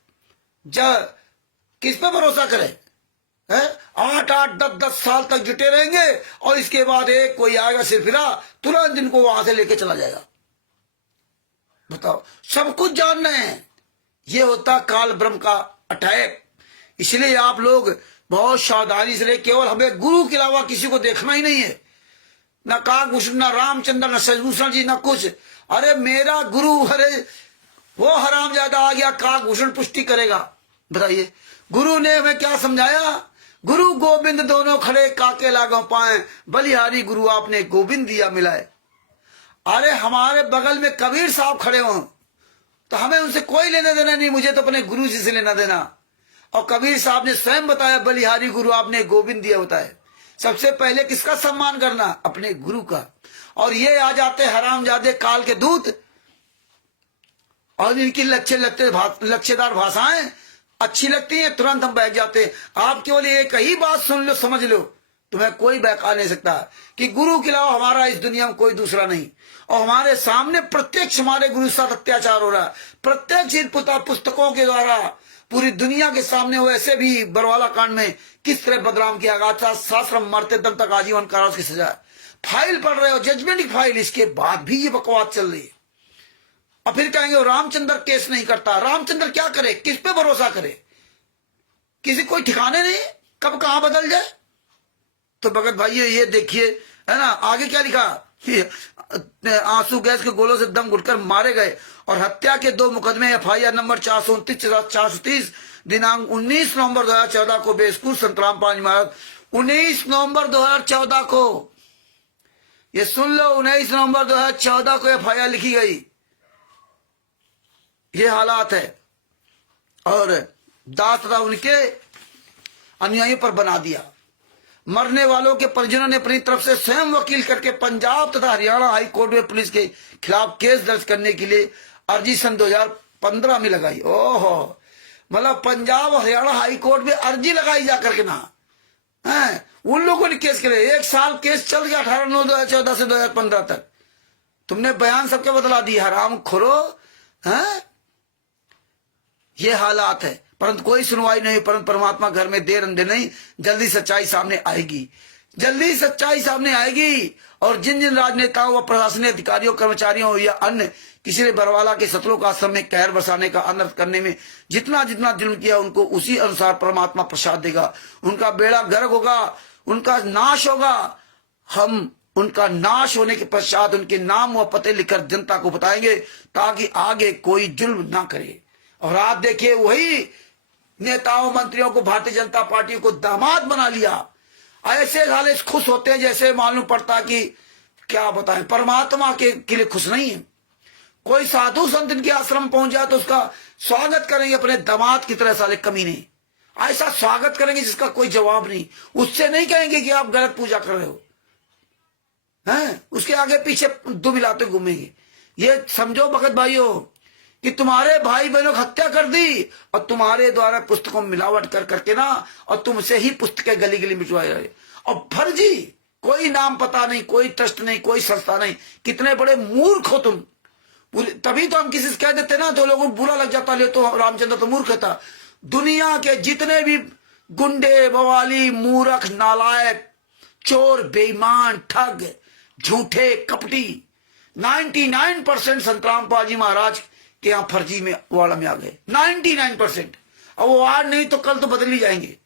जब किस पे भरोसा करें? 8-8, 10-10 साल तक जुटे रहेंगे और इसके बाद एक कोई आएगा सिरफिरा, तुरंत इनको वहां से लेके चला जाएगा। बताओ, सब कुछ जान रहे हैं। ये होता काल ब्रह्म का अटैक। इसलिए आप लोग बहुत सावधानी से रहे। केवल हमें गुरु के अलावा किसी को देखना ही नहीं है, न काकभूषण, न रामचंद्र, न सजभूषण जी, न कुछ। अरे मेरा गुरु, अरे वो हरामजादा आ गया, काकभूषण पुष्टि करेगा। बताइए गुरु ने हमें क्या समझाया? गुरु गोविंद दोनों खड़े, काके लागो पाए, बलिहारी गुरु आपने गोविंद दिया मिलाए। अरे हमारे बगल में कबीर साहब खड़े हों तो हमें उनसे कोई लेना देना नहीं, मुझे तो अपने गुरु जी से लेना देना। और कबीर साहब ने स्वयं बताया, बलिहारी गुरु आपने गोविंद दिया बताया। सबसे पहले किसका सम्मान करना? अपने गुरु का। और ये आ जाते हरामजादे काल के दूत, और इनकी लच्छेदार भाषाएं अच्छी लगती हैं, तुरंत हम बैठ जाते हैं। आप केवल एक ही बात सुन लो, समझ लो, तुम्हें कोई बहका नहीं सकता कि गुरु के अलावा हमारा इस दुनिया में कोई दूसरा नहीं। और हमारे सामने प्रत्यक्ष हमारे गुरु के साथ अत्याचार हो रहा है, प्रत्यक्ष इन पुस्तकों के द्वारा पूरी दुनिया के सामने। वैसे भी बरवाला कांड में किस तरह बदनाम किया गया था, साश्रम मरते दम तक आजीवन कारावास की सजा। फाइल पढ़ रहे हो, जजमेंट की फाइल, इसके बाद भी ये बकवास चल रही है। और फिर कहेंगे रामचंद्र केस नहीं करता। रामचंद्र क्या करे, किस पे भरोसा करे? किसी कोई ठिकाने नहीं, कब कहां बदल जाए। तो भगत भाई ये देखिए, है ना, आगे क्या लिखा? आंसू गैस के गोलों से दम घुटकर मारे गए और हत्या के 2 मुकदमे FIR नंबर 429/430 दिनांक 19 नवंबर 2014 को बेस्कूल संतराम पांच इमारत। 19 नवंबर 2014 को, ये सुन लो, 19 नवंबर 2014 को FIR लिखी गई। ये हालात है। और दास तथा उनके अनुयायियों पर बना दिया। मरने वालों के परिजनों ने अपनी तरफ से स्वयं वकील करके पंजाब तथा हरियाणा हाई कोर्ट में पुलिस के खिलाफ केस दर्ज करने के लिए अर्जी सन 2015 में लगाई। ओहो, मतलब पंजाब और हरियाणा हाई कोर्ट में अर्जी लगाई जाकर के ना है, उन लोगों ने केस करे। 1 साल केस चल गया, 18/9/2014 से 2015 तक। तुमने बयान सबके बदला दी, हराम खोरो है। ये हालात है, परंतु कोई सुनवाई नहीं। परंतु परमात्मा घर में देर अंधेर नहीं, जल्दी सच्चाई सामने आएगी, जल्दी सच्चाई सामने आएगी। और जिन जिन राजनेताओं व प्रशासनिक अधिकारियों, कर्मचारियों या अन्य किसी ने बरवाला के शत्रुओं का आश्रम में कहर बरसाने का, अनर्थ करने में जितना जितना जुल्म किया, उनको उसी अनुसार परमात्मा प्रसाद देगा। उनका बेड़ा गर्क होगा, उनका नाश होगा। हम उनका नाश होने के पश्चात उनके नाम व पते लिखकर जनता को बताएंगे, ताकि आगे कोई जुल्म ना करे। और आप देखिए, वही नेताओं मंत्रियों को, भारतीय जनता पार्टी को दामाद बना लिया। ऐसे साले खुश होते हैं जैसे मालूम पड़ता कि क्या बताएं, परमात्मा के लिए खुश नहीं है। कोई साधु संत इनके आश्रम पहुंच जाए तो उसका स्वागत करेंगे अपने दामाद की तरह, साले कमीने। ऐसा स्वागत करेंगे जिसका कोई जवाब नहीं। उससे नहीं कहेंगे कि आप गलत पूजा कर रहे हो, हैं? उसके आगे पीछे दो मिलाते घूमेंगे। ये समझो भगत भाइयों कि तुम्हारे भाई बहनों की हत्या कर दी और तुम्हारे द्वारा पुस्तकों में मिलावट कर करके ना, और तुमसे ही पुस्तकें गली गली मिटवाए रहे। और फर्जी, कोई नाम पता नहीं, कोई ट्रस्ट नहीं, कोई संस्था नहीं। कितने बड़े मूर्ख हो तुम। तभी तो हम किसी से कह देते ना तो लोगों को बुरा लग जाता, ले तो रामचंद्र तो मूर्ख था। दुनिया के जितने भी गुंडे, बवाली, मूर्ख, नालायक, चोर, बेईमान, ठग, झूठे, कपटी, 99% संतराम पाजी महाराज के यहाँ फर्जी में वाड़ा में आ गए। 99%। अब वो आज नहीं तो कल तो बदल ही जाएंगे।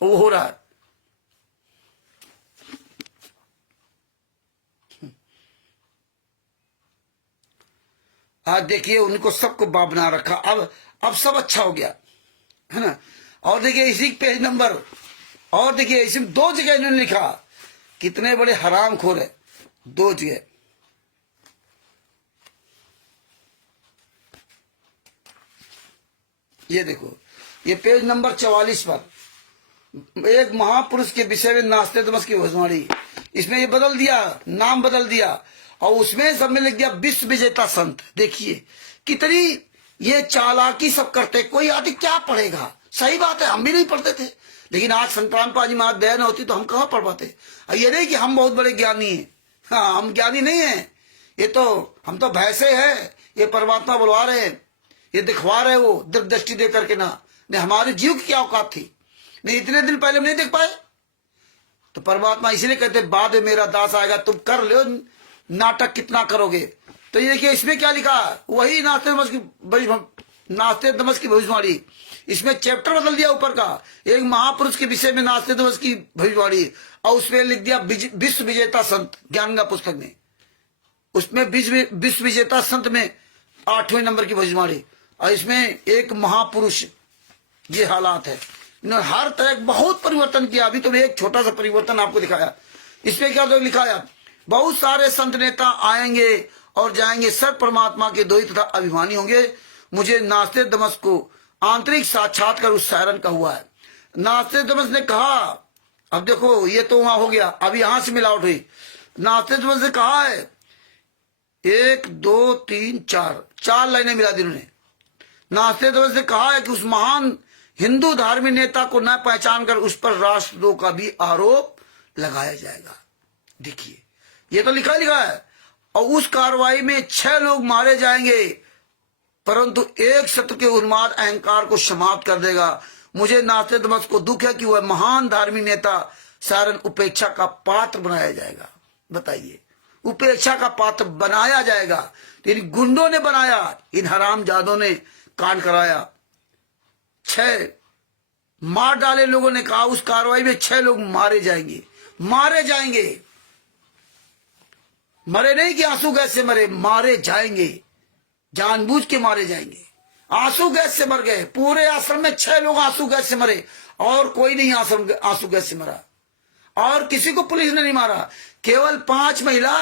वो हो रहा है। आज देखिए, उनको सबको बाप बना रखा। अब सब अच्छा हो गया, है ना। और देखिए इसी पेज नंबर, और देखिए इसमें 2 जगह इन्होंने लिखा, कितने बड़े हरामखोर है। 2 जगह, ये देखो, ये पेज नंबर 44 पर एक महापुरुष के विषय में नास्ते तमस की भविष्यवाणी। इसमें ये बदल दिया, नाम बदल दिया, और उसमें सब में लिख दिया विश्व विजेता संत। देखिए कितनी ये चालाकी सब करते। कोई आदि क्या पढ़ेगा? सही बात है, हम भी नहीं पढ़ते थे, लेकिन आज संतराम पाजी महाराज दया होती तो हम कहाँ पढ़ पाते। ये नहीं कि हम बहुत बड़े ज्ञानी हैं, हाँ हम ज्ञानी नहीं है। ये तो हम तो भैंसे हैं। ये परमात्मा बुलवा रहे हैं, ये दिखवा रहे वो दृष्टि दे करके ना। नहीं हमारे जीव की क्या औकात थी, नहीं इतने दिन पहले हम नहीं देख पाए। तो परमात्मा इसलिए कहते बाद में मेरा दास आएगा, तुम कर लो नाटक कितना करोगे। तो ये देखिए इसमें क्या लिखा, वही नास्ते दमस की भविष्यवाणी। इसमें चैप्टर बदल दिया ऊपर का, एक महापुरुष के विषय में नास्ते दमस की भविष्यवाणी, और उसमें लिख दिया विश्व विजेता संत, ज्ञान का पुस्तक में। उसमें विश्व विजेता संत में 8वें नंबर की भजमाड़ी, और इसमें एक महापुरुष। ये हालात है, इन्होंने हर तरह बहुत परिवर्तन किया। अभी तो मैं एक छोटा सा परिवर्तन आपको दिखाया। इसमें क्या तो लिखा है, बहुत सारे संत नेता आएंगे और जाएंगे, सब परमात्मा के द्वैत तथा अभिमानी होंगे। मुझे नास्ते दमस को आंतरिक साक्षात्कार उस सायरन का हुआ है। नास्ते दमस ने कहा, अब देखो ये तो वहां हो गया, अब यहां से मिलावट हुई। नास्ते दमस ने कहा है 1 2 3 4 लाइनें मिला दी उन्होंने। नास्ते दमस ने कहा है कि उस महान हिंदू धार्मिक नेता को न पहचान कर उस पर राष्ट्रद्रोह का भी आरोप लगाया जाएगा। देखिए ये तो लिखा है, और उस कार्रवाई में 6 लोग मारे जाएंगे, परंतु एक शत्रु के उन्माद अहंकार को समाप्त कर देगा। मुझे नास्ते दमस को दुख है कि वह महान धार्मिक नेता सारन उपेक्षा का पात्र बनाया जाएगा। बताइए, उपेक्षा का पात्र बनाया जाएगा। इन गुंडों ने बनाया, इन हरामजादों ने कांड कराया। 6 मार डाले लोगों ने कहा उस कार्रवाई में 6 लोग मारे जाएंगे। मरे नहीं कि आंसू गैस से मरे, मारे जाएंगे, जानबूझ के मारे जाएंगे। आंसू गैस से मर गए पूरे आश्रम में, 6 लोग आंसू गैस से मरे, और कोई नहीं आंसू गैस से मरा, और किसी को पुलिस ने नहीं मारा। केवल 5 महिला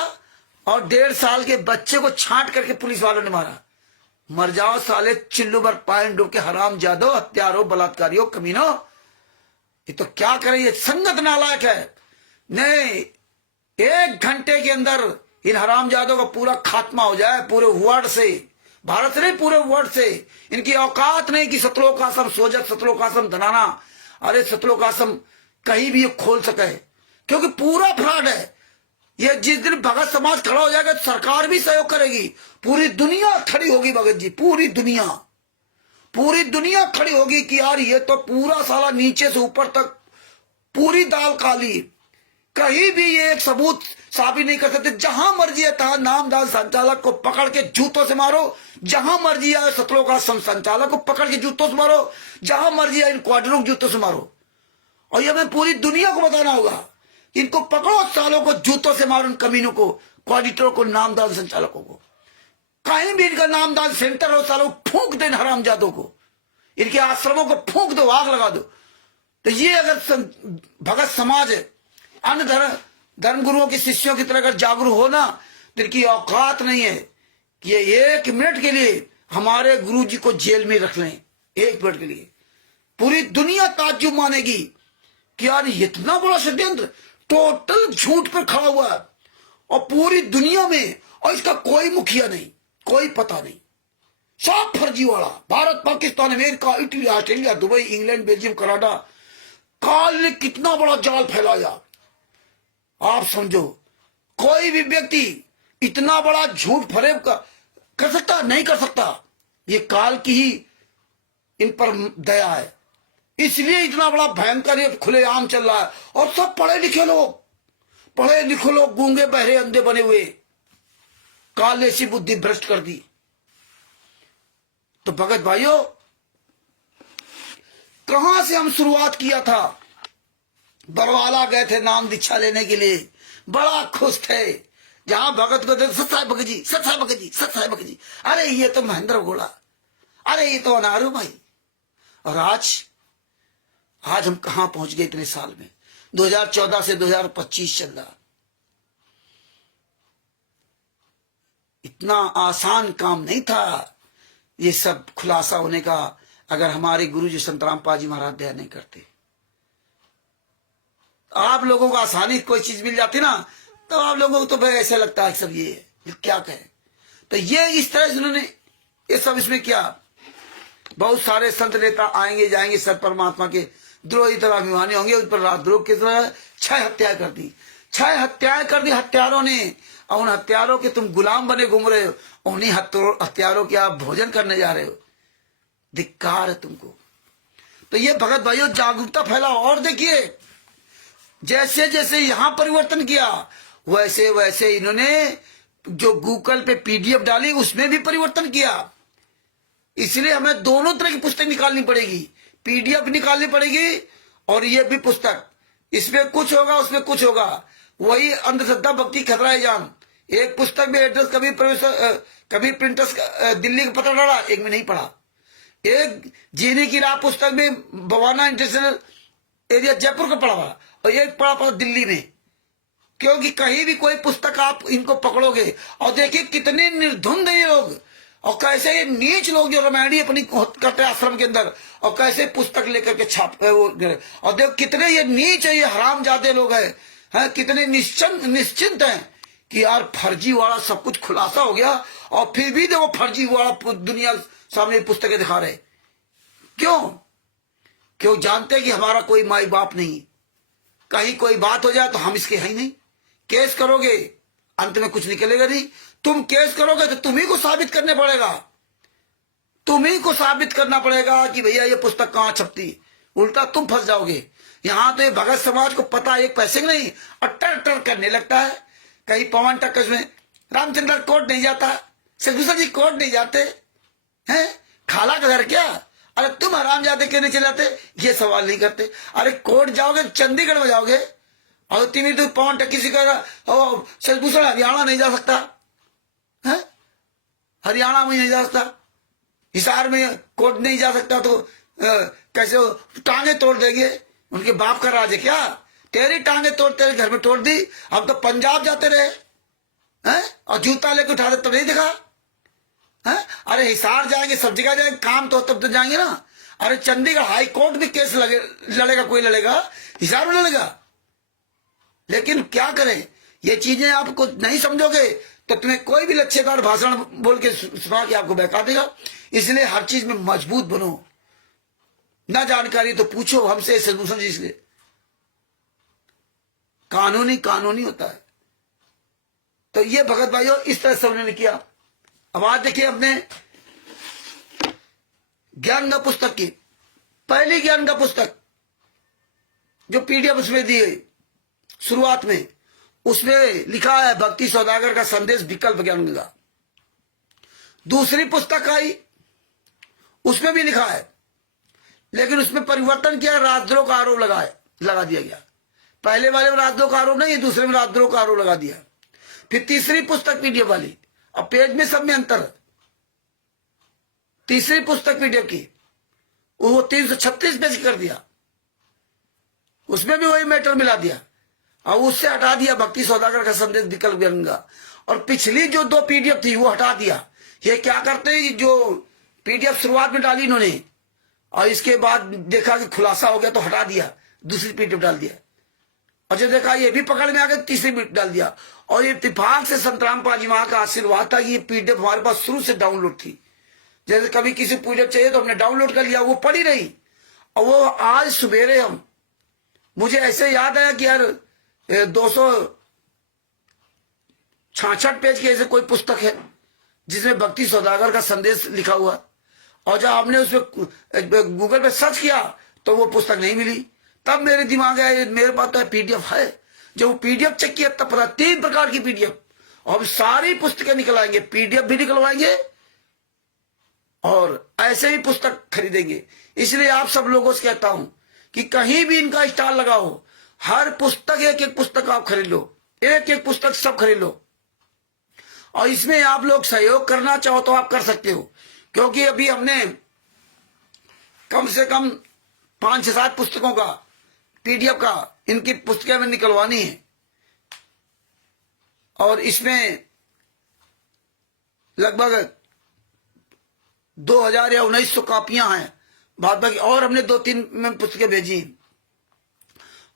और 1.5 साल के बच्चे को छांट करके पुलिस वालों ने मारा। मर जाओ साले चिल्लू भर पाइन डूब के हराम जादो, हत्यारों, बलात्कारियों, कमीनों। ये तो क्या करे, ये संगत नालायक है। नहीं, 1 घंटे के अंदर इन हरामजादों का पूरा खात्मा हो जाए, पूरे वर्ल्ड से, भारत से नहीं पूरे वर्ल्ड से। इनकी औकात नहीं कि सतलोक आश्रम सोजत, सतलोक आश्रम धनाना, अरे सतलोक आश्रम कहीं भी ये खोल सके, क्योंकि पूरा फ्रॉड है। ये जिस दिन भगत समाज खड़ा हो जाएगा तो सरकार भी सहयोग करेगी, पूरी दुनिया खड़ी होगी भगत जी, पूरी दुनिया खड़ी होगी कि यार ये तो पूरा साला नीचे से ऊपर तक पूरी दाल काली। कहीं भी ये एक सबूत साबित नहीं कर सकते। जहां मर्जी है तहां नामदान संचालक को पकड़ के जूतों से मारो, जहां मर्जी है सतलोक आश्रम संचालक को पकड़ के जूतों से मारो, जहां मर्जी है इन क्वार्टरों को जूतों से मारो। और ये हमें पूरी दुनिया को बताना होगा, इनको पकड़ो, सालों को जूतों से मारो, इन कमीनों को, क्वाडिटरों को, नामदान संचालकों को। कहीं भी इनका नामदान सेंटर हो, सालों फूंक दे हरामजादों को, इनके आश्रमों को फूंक दो, आग लगा दो। तो ये अगर भगत समाज है, अन्य धर्म गुरुओं के शिष्यों की तरह अगर जागरूक हो ना, तो इनकी औकात नहीं है कि ये 1 मिनट के लिए हमारे गुरु जी को जेल में रख लें। 1 मिनट के लिए पूरी दुनिया ताज्जुब मानेगी कि यार इतना बड़ा षड्यंत्र टोटल झूठ पर खड़ा हुआ है, और पूरी दुनिया में, और इसका कोई मुखिया नहीं, कोई पता नहीं, सब फर्जीवाड़ा। Bharat, Pakistan, America, Italy, Australia, Dubai, England, Belgium, Canada, काल ने कितना बड़ा जाल फैलाया। आप समझो, कोई भी व्यक्ति इतना बड़ा झूठ फरेब कर सकता नहीं, कर सकता। ये काल की ही इन पर दया है, इसलिए इतना बड़ा भयंकर ये खुलेआम चल रहा है। और सब पढ़े लिखे लोग, गूंगे बहरे अंधे बने हुए, काल ने ऐसी बुद्धि भ्रष्ट कर दी। तो भगत भाइयों, कहां से हम शुरुआत किया था? बरवाला गए थे नाम दीक्षा लेने के लिए, बड़ा खुश थे। जहां भगत को थे, सत साहेब भगत जी, सत साहेब भगत जी, सत साहेब भगत जी, अरे ये तो महेंद्र घोड़ा, अरे ये तो अनारू भाई। और आज हम कहां पहुंच गए इतने साल में? 2014 से 2025 चल रहा। इतना आसान काम नहीं था ये सब खुलासा होने का, अगर हमारे गुरु जी संत रामपाल जी महाराज दया नहीं करते। आप लोगों को आसानी कोई चीज मिल जाती ना, तो आप लोगों को तो भाई ऐसा लगता है सब ये क्या कहे। तो ये इस तरह से उन्होंने ये सब इसमें किया। बहुत सारे संत नेता आएंगे जाएंगे, सत परमात्मा के द्रोही तरह अभिमानी होंगे, उस पर राजद्रोह की तरह 6 हत्याएं कर दी। 6 हत्याएं कर दी हत्यारों ने, और उन हत्यारों के तुम गुलाम बने घूम रहे हो, उन्हीं हत्यारों के आप भोजन करने जा रहे हो। धिक्कार है तुमको। तो ये भगत भाइयों जागरूकता फैलाओ। और देखिए, जैसे जैसे यहां परिवर्तन किया, वैसे वैसे इन्होंने जो गूगल पे PDF डाली उसमें भी परिवर्तन किया। इसलिए हमें दोनों तरह की पुस्तक निकालनी पड़ेगी, PDF निकालनी पड़ेगी, और ये भी पुस्तक, इसमें कुछ होगा उसमें कुछ होगा। वही अंधश्रद्धा भक्ति खतरा है जान, एक पुस्तक में एड्रेस कभी प्रोफेसर कभी प्रिंटर्स दिल्ली का पता डाला, एक में नहीं पढ़ा। एक जीने की राह पुस्तक में भवाना इंटरनेशनल एरिया जयपुर का पढ़ा हुआ, और एक पढ़ा दिल्ली में। क्योंकि कहीं भी कोई पुस्तक आप इनको पकड़ोगे और देखिए कितने निर्धुंध ये लोग, और कैसे ये नीच लोग जो रामायणी अपनी करते आश्रम के अंदर, और कैसे पुस्तक लेकर के छापते वो, और देखो कितने ये नीच है, ये हरामजादे लोग हैं, कितने निश्चिंत हैं कि यार फर्जी वाला सब कुछ खुलासा हो गया, और फिर भी देखो फर्जी वाला दुनिया सामने पुस्तकें दिखा रहे। क्यों जानते कि हमारा कोई माई बाप नहीं, कहीं कोई बात हो जाए तो हम इसके हैं ही नहीं। केस करोगे अंत में कुछ निकलेगा नहीं, तुम केस करोगे तो तुम्ही को साबित करने पड़ेगा, तुम्ही को साबित करना पड़ेगा कि भैया ये पुस्तक कहां छपती, उल्टा तुम फंस जाओगे। यहां तो ये भगत समाज को पता एक पैसे का नहीं, अट्टर करने लगता है। कहीं पवन टक्कर में रामचंद्र कोर्ट नहीं जाता, शेखभूषण जी कोर्ट नहीं जाते हैं, खाला का घर क्या, अरे तुम हराम जाते क्यों नहीं चलाते, ये सवाल नहीं करते। अरे कोर्ट जाओगे चंडीगढ़ में जाओगे, और तीन तो पवन टक्की से कह शेखभूषण हरियाणा नहीं जा सकता है, हरियाणा में नहीं जा सकता, हिसार में कोर्ट नहीं जा सकता, तो कैसे टांगे तोड़ देंगे, उनके बाप का राज है क्या, तेरी टांगे तोड़ तेरे घर में तोड़ दी। अब तो पंजाब जाते रहे हैं और जूता लेके उठा दे, तब नहीं दिखा है। अरे हिसार जाएंगे, सब जगह जाएंगे, काम तो तब तो जाएंगे ना। अरे चंडीगढ़ हाई कोर्ट में केस लड़ेगा, कोई लड़ेगा, हिसार में लड़ेगा। लेकिन क्या करें, ये चीजें आपको नहीं समझोगे तो तुम्हें कोई भी लच्छेदार भाषण बोल के सुना के आपको बहका देगा। इसलिए हर चीज में मजबूत बनो, ना जानकारी तो पूछो हमसे, शेखभूषण जी से। कानूनी होता है। तो ये भगत भाइयों इस तरह से उन्होंने किया। अब आज देखिए अपने ज्ञान का पुस्तक की पहली ज्ञान का पुस्तक जो पीडीएफ उसमें दी गई शुरुआत में, उसमें लिखा है भक्ति सौदागर का संदेश विकल्प ज्ञान का। दूसरी पुस्तक आई उसमें भी लिखा है, लेकिन उसमें परिवर्तन किया, राजद्रोह का आरोप लगा दिया गया। पहले वाले में राजद्रोह का आरोप नहीं, दूसरे में राजद्रोह का आरोप लगा दिया। फिर तीसरी पुस्तक पीडीएफ वाली, अब पेज में सब में अंतर। तीसरी पुस्तक पीडीएफ की वो 336 पेज कर दिया, उसमें भी वही मैटर मिला दिया, और उससे हटा दिया भक्ति सौदागर का संदेश विकल्प ज्ञान का। और पिछली जो 2 पीडीएफ थी वो हटा दिया। ये क्या करते हैं, जो पीडीएफ शुरुआत में डाली इन्होंने और इसके बाद देखा कि खुलासा हो गया तो हटा दिया, दूसरी पीडीएफ डाल दिया। और जब देखा ये भी पकड़ में आ गया, तीसरी पीडीएफ डाल दिया। और ये इत्तेफाक से संतराम पाजी मां का आशीर्वाद था कि ये पीडीएफ हमारे पास शुरू से डाउनलोड थी। जैसे कभी किसी पीडीएफ चाहिए तो हमने डाउनलोड कर लिया, वो पड़ी रही। और वो आज सवेरे मुझे ऐसे याद आया कि यार 266 पेज की ऐसे कोई पुस्तक है जिसमें भक्ति सौदागर का संदेश लिखा हुआ, और जब हमने उसमें गूगल पे सर्च किया तो वो पुस्तक नहीं मिली। तब मेरे दिमाग आया मेरे पास तो पीडीएफ है। जब वो पीडीएफ चेक किया तब पता 3 प्रकार की पीडीएफ, और सारी पुस्तकें निकलवाएंगे, पीडीएफ भी निकलवाएंगे और ऐसे ही पुस्तक खरीदेंगे। इसलिए आप सब लोगों से कहता हूं कि कहीं भी इनका स्टॉल लगाओ, हर पुस्तक एक पुस्तक आप खरीद लो, एक पुस्तक सब खरीद लो। और इसमें आप लोग सहयोग करना चाहो तो आप कर सकते हो, क्योंकि अभी हमने कम से कम 5-7 पुस्तकों का पीडीएफ का इनकी पुस्तकें में निकलवानी है, और इसमें लगभग 2000 या 1900 कॉपियां हैं। बाद बाकी और हमने 2-3 में पुस्तकें भेजी,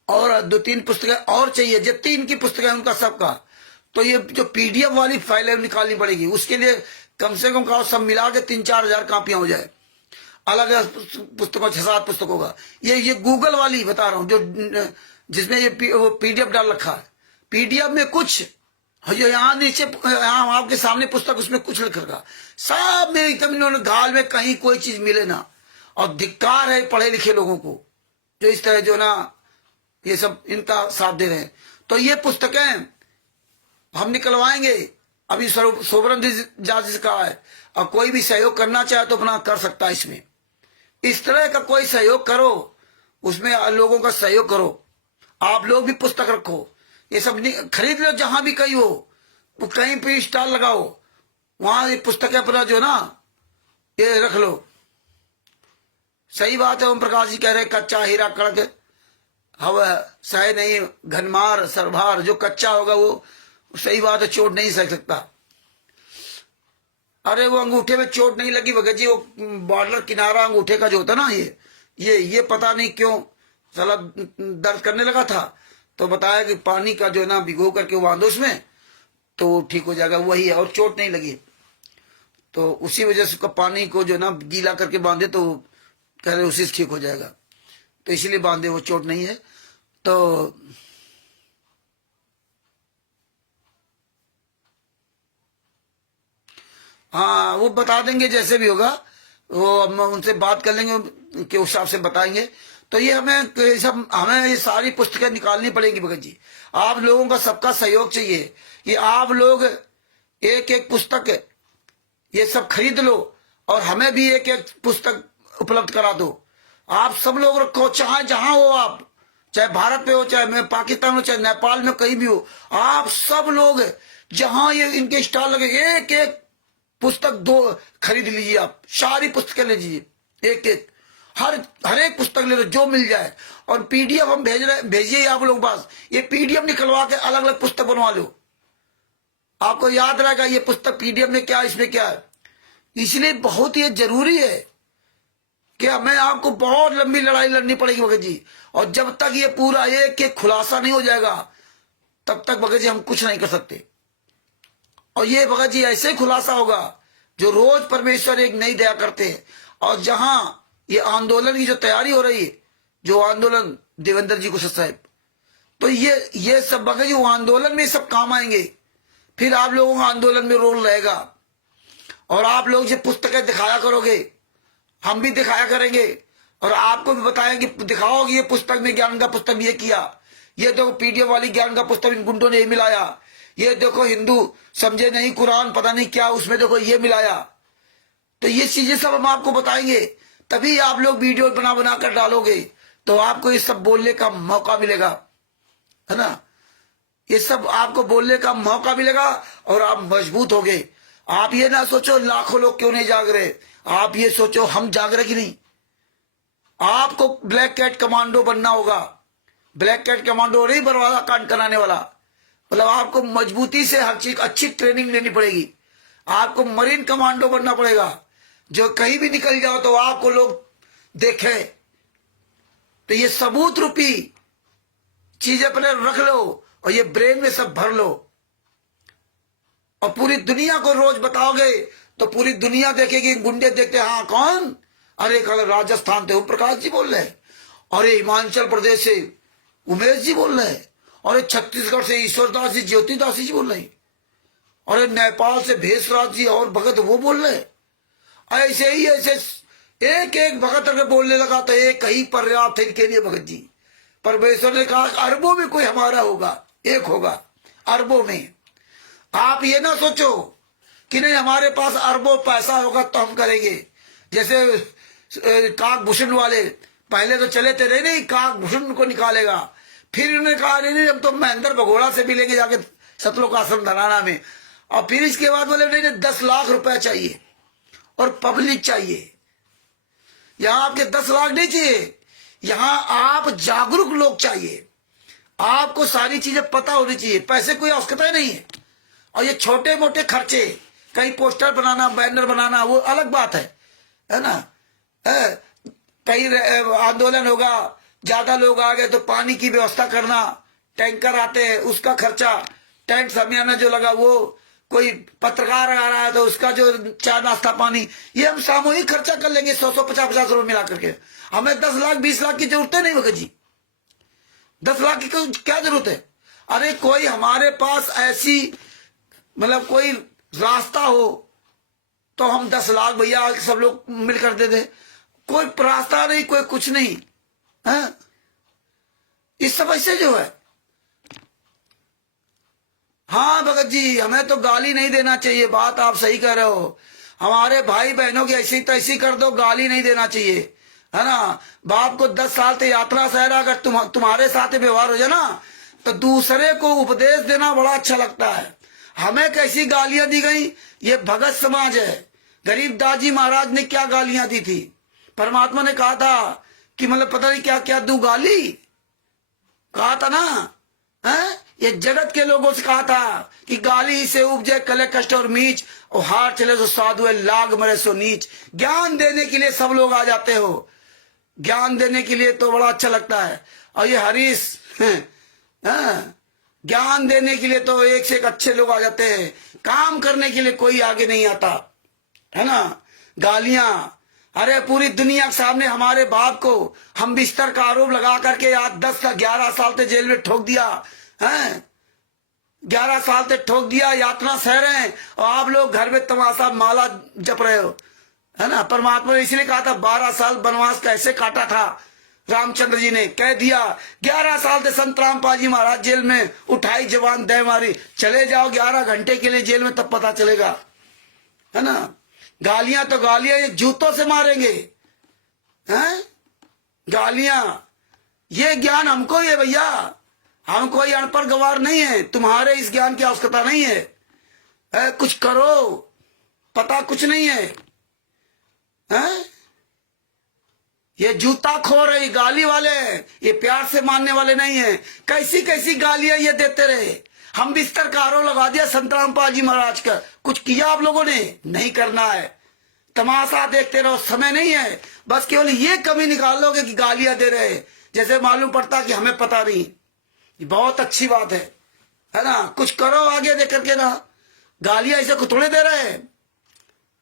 और 2-3 पुस्तकें और चाहिए। जितनी इनकी पुस्तकें उनका सबका, तो ये जो पीडीएफ वाली फाइलें निकालनी पड़ेगी। उसके लिए कम से कम का सब मिला के 3-4 हजार कॉपियां हो जाए, अलग अलग पुस्तकों, 6-7 पुस्तकों का। ये गूगल वाली बता रहा हूं, जो जिसमें ये पीडीएफ डाल रखा है। पीडीएफ में कुछ यहाँ नीचे, यहाँ आपके सामने पुस्तक, उसमें कुछ लिख रखा, सब में एकदम इन्होंने गाल में कहीं कोई चीज मिले ना। और धिक्कार है पढ़े लिखे लोगों को जो इस तरह जो ना ये सब इनका साथ दे रहे हैं। तो ये पुस्तकें हम निकलवाएंगे। अभी सोबरन जाति से कहा है, और कोई भी सहयोग करना चाहे तो अपना कर सकता है। इसमें इस तरह का कोई सहयोग करो, उसमें लोगों का सहयोग करो। आप लोग भी पुस्तक रखो, ये सब खरीद लो जहां भी कहीं हो, कहीं पे स्टॉल लगाओ, वहां ये पुस्तकें अपना जो ना ये रख लो। सही बात है, ओम प्रकाश जी कह रहे कच्चा हीरा कड़क हवा सहे नहीं, घनमार सरभार, जो कच्चा होगा वो सही बात है, चोट नहीं सह सकता। अरे वो अंगूठे में चोट नहीं लगी भगत जी, वो बॉर्डर किनारा अंगूठे का जो होता ना, ये पता नहीं क्यों साला दर्द करने लगा था, तो बताया कि पानी का जो है ना भिगो करके बांधो उसमें तो ठीक हो जाएगा, वही है, और चोट नहीं लगी। तो उसी वजह से उसका पानी को जो ना गीला करके बांधे तो कह रहे उसी से ठीक हो जाएगा, तो इसीलिए बांधे, वो चोट नहीं है। तो हाँ वो बता देंगे जैसे भी होगा, वो हम उनसे बात कर लेंगे के हिसाब से बताएंगे। तो ये हमें ये सारी पुस्तकें निकालनी पड़ेगी भगत जी। आप लोगों का सबका सहयोग चाहिए कि आप लोग एक एक पुस्तक ये सब खरीद लो और हमें भी एक एक पुस्तक उपलब्ध करा दो। आप सब लोग रखो, चाहे जहां हो आप, चाहे भारत में हो, चाहे मैं पाकिस्तान हो, चाहे नेपाल में कहीं भी हो, आप सब लोग जहां ये इनके स्टॉल लगे एक एक पुस्तक दो खरीद लीजिए। आप सारी पुस्तकें ले लीजिए, एक एक हर एक पुस्तक ले लो जो मिल जाए। और पीडीएफ हम भेजिए आप लोग पास, ये पीडीएफ निकलवा के अलग अलग पुस्तक बनवा लो। आपको याद रहेगा ये पुस्तक पीडीएफ में क्या, इसमें क्या है। इसलिए बहुत ही जरूरी है कि हमें आपको बहुत लंबी लड़ाई लड़नी पड़ेगी भगत जी, और जब तक ये पूरा एक एक खुलासा नहीं हो जाएगा तब तक भगत जी हम कुछ नहीं कर सकते। और ये भगत जी ऐसे खुलासा होगा जो रोज परमेश्वर एक नई दया करते हैं। और जहां ये आंदोलन की जो तैयारी हो रही है, जो आंदोलन देवेंद्र जी को साहब, तो ये सब भगत जी वो आंदोलन में सब काम आएंगे। फिर आप लोगों का आंदोलन में रोल रहेगा और आप लोग जो पुस्तकें दिखाया करोगे, हम भी दिखाया करेंगे और आपको भी बताएंगे, दिखाओगे ये पुस्तक में ज्ञान का पुस्तक ये किया, ये देखो पीडीएफ वाली ज्ञान का पुस्तक इन गुंडों ने मिलाया, ये देखो हिंदू समझे नहीं कुरान पता नहीं क्या उसमें देखो ये मिलाया। तो ये चीजें सब हम आपको बताएंगे, तभी आप लोग वीडियो बना बना कर डालोगे तो आपको ये सब बोलने का मौका मिलेगा, है ना। ये सब आपको बोलने का मौका मिलेगा और आप मजबूत होगे। आप ये ना सोचो लाखों लोग क्यों नहीं जाग रहे, आप ये सोचो हम जाग रहे कि नहीं। आपको ब्लैक कैट कमांडो बनना होगा, ब्लैक कैट कमांडो नहीं बर्बादा कांड कराने वाला, मतलब आपको मजबूती से हर चीज अच्छी ट्रेनिंग लेनी पड़ेगी। आपको मरीन कमांडो बनना पड़ेगा, जो कहीं भी निकल जाओ तो आपको लोग देखें। तो ये सबूत रूपी चीजें अपने रख लो और ये ब्रेन में सब भर लो और पूरी दुनिया को रोज बताओगे तो पूरी दुनिया देखेगी। गुंडे देखते हाँ कौन, अरे कल राजस्थान से ओम प्रकाश जी बोल रहे हैं, और हिमाचल प्रदेश से उमेश जी बोल रहे हैं, और छत्तीसगढ़ से ईश्वरदास जी ज्योतिदास जी बोल रहे हैं, और नेपाल से भेषराज जी और भगत वो बोल रहे हैं। ऐसे ही ऐसे एक एक भगत अगर बोलने लगा तो एक ही पर्याप्त है इनके लिए भगत जी। परमेश्वर ने कहा अरबों में कोई हमारा होगा, एक होगा अरबों में। आप ये ना सोचो कि नहीं हमारे पास अरबों पैसा होगा तो हम करेंगे। जैसे काकभूषण वाले पहले तो चले थे नहीं काकभूषण को निकालेगा, फिर उन्होंने कहा नहीं अब तो महेंद्र भगोड़ा से भी लेके जाके सतलोक आश्रम धराना में, और फिर इसके बाद बोले नहीं 10 लाख रुपए चाहिए और पब्लिक चाहिए। यहां आपके 10 लाख नहीं चाहिए, यहां आप जागरूक लोग चाहिए, आपको सारी चीजें पता होनी चाहिए। पैसे कोई आवश्यकता ही नहीं है। और ये छोटे मोटे खर्चे, कहीं पोस्टर बनाना बैनर बनाना वो अलग बात है ना। कहीं आंदोलन होगा, ज्यादा लोग आ गए तो पानी की व्यवस्था करना, टैंकर आते हैं उसका खर्चा, टेंट समियाना जो लगा वो, कोई पत्रकार आ रहा है तो उसका जो चाय नाश्ता पानी, ये हम सामूहिक खर्चा कर लेंगे 100 50 रुपए मिला करके। हमें 10 लाख 20 लाख की जरूरत नहीं भगत जी, 10 लाख की क्या जरूरत है। अरे कोई हमारे पास ऐसी मतलब कोई रास्ता हो तो हम 10 लाख भैया सब लोग मिलकर दे दे, कोई रास्ता नहीं, कोई कुछ नहीं है। इस सब ऐसे जो है, हाँ भगत जी हमें तो गाली नहीं देना चाहिए, बात आप सही कह रहे हो। हमारे भाई बहनों की ऐसी तैसी कर दो, गाली नहीं देना चाहिए, है ना। बाप को 10 साल से यात्रा सहरा, अगर तुम्हारे साथ व्यवहार हो जाए ना तो दूसरे को उपदेश देना बड़ा अच्छा लगता है। हमें कैसी गालियां दी गई? ये भगत समाज है। गरीबदास जी महाराज ने क्या गालियां दी थी? परमात्मा ने कहा था कि मतलब पता नहीं क्या क्या दू गाली, कहा था ना, है? ये जगत के लोगों से कहा था कि गाली से उपजे कले कष्ट और मीच, और हार चले तो साधु है, लाग मरे सो नीच। ज्ञान देने के लिए सब लोग आ जाते हो, ज्ञान देने के लिए तो बड़ा अच्छा लगता है। और ये हरीश ज्ञान देने के लिए तो एक से एक अच्छे लोग आ जाते हैं, काम करने के लिए कोई आगे नहीं आता, है ना। गालियां, अरे पूरी दुनिया के सामने हमारे बाप को हम बिस्तर का आरोप लगा करके आज 10 का 11 साल तक जेल में ठोक दिया है, 11 साल तक ठोक दिया, यातना सह रहे हैं, और आप लोग घर में तमाशा माला जप रहे हो, है ना। परमात्मा ने इसलिए कहा था 12 साल वनवास कैसे काटा था, रामचंद्र जी ने कह दिया 11 साल से संत रामपाल जी महाराज जेल में, उठाई जवान दे मारी, चले जाओ 11 घंटे के लिए जेल में, तब पता चलेगा, है ना। गालियां तो गालियां, ये जूतों से मारेंगे, हैं गालियां। ये ज्ञान हमको ही है भैया, हम कोई अनपढ़ गवार नहीं है, तुम्हारे इस ज्ञान की आवश्यकता नहीं है। कुछ करो, पता कुछ नहीं है। ये जूता खोर है, ये गाली वाले हैं, ये प्यार से मानने वाले नहीं है। कैसी कैसी गालियां ये देते रहे, हम बिस्तर का आरोप लगा दिया संत रामपाल जी महाराज का। कुछ किया आप लोगों ने? नहीं करना है, तमाशा देखते रहो, समय नहीं है। बस केवल ये कमी निकाल लोगे कि गालियां दे रहे, जैसे मालूम पड़ता कि हमें पता नहीं। ये बहुत अच्छी बात है ना। कुछ करो आगे देख करके ना, गालियां ऐसे कुतड़े दे रहे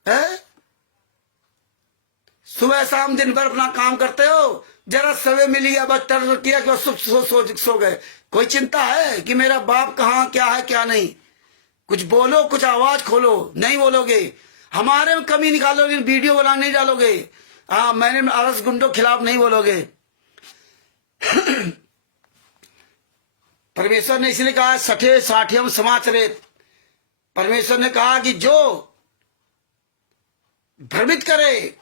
हैं। सुबह शाम दिन भर अपना काम करते हो, जरा समय मिल गया बस टर्न किया कि सो गए। कोई चिंता है कि मेरा बाप कहाँ क्या है क्या नहीं? कुछ बोलो, कुछ आवाज खोलो, नहीं बोलोगे। हमारे में कमी निकालोगे, वीडियो बनाने नहीं डालोगे, हाँ मैंने आरएस गुंडों खिलाफ नहीं बोलोगे। परमेश्वर ने इसलिए कहा 60 समाचरित, परमेश्वर ने कहा कि जो भ्रमित करे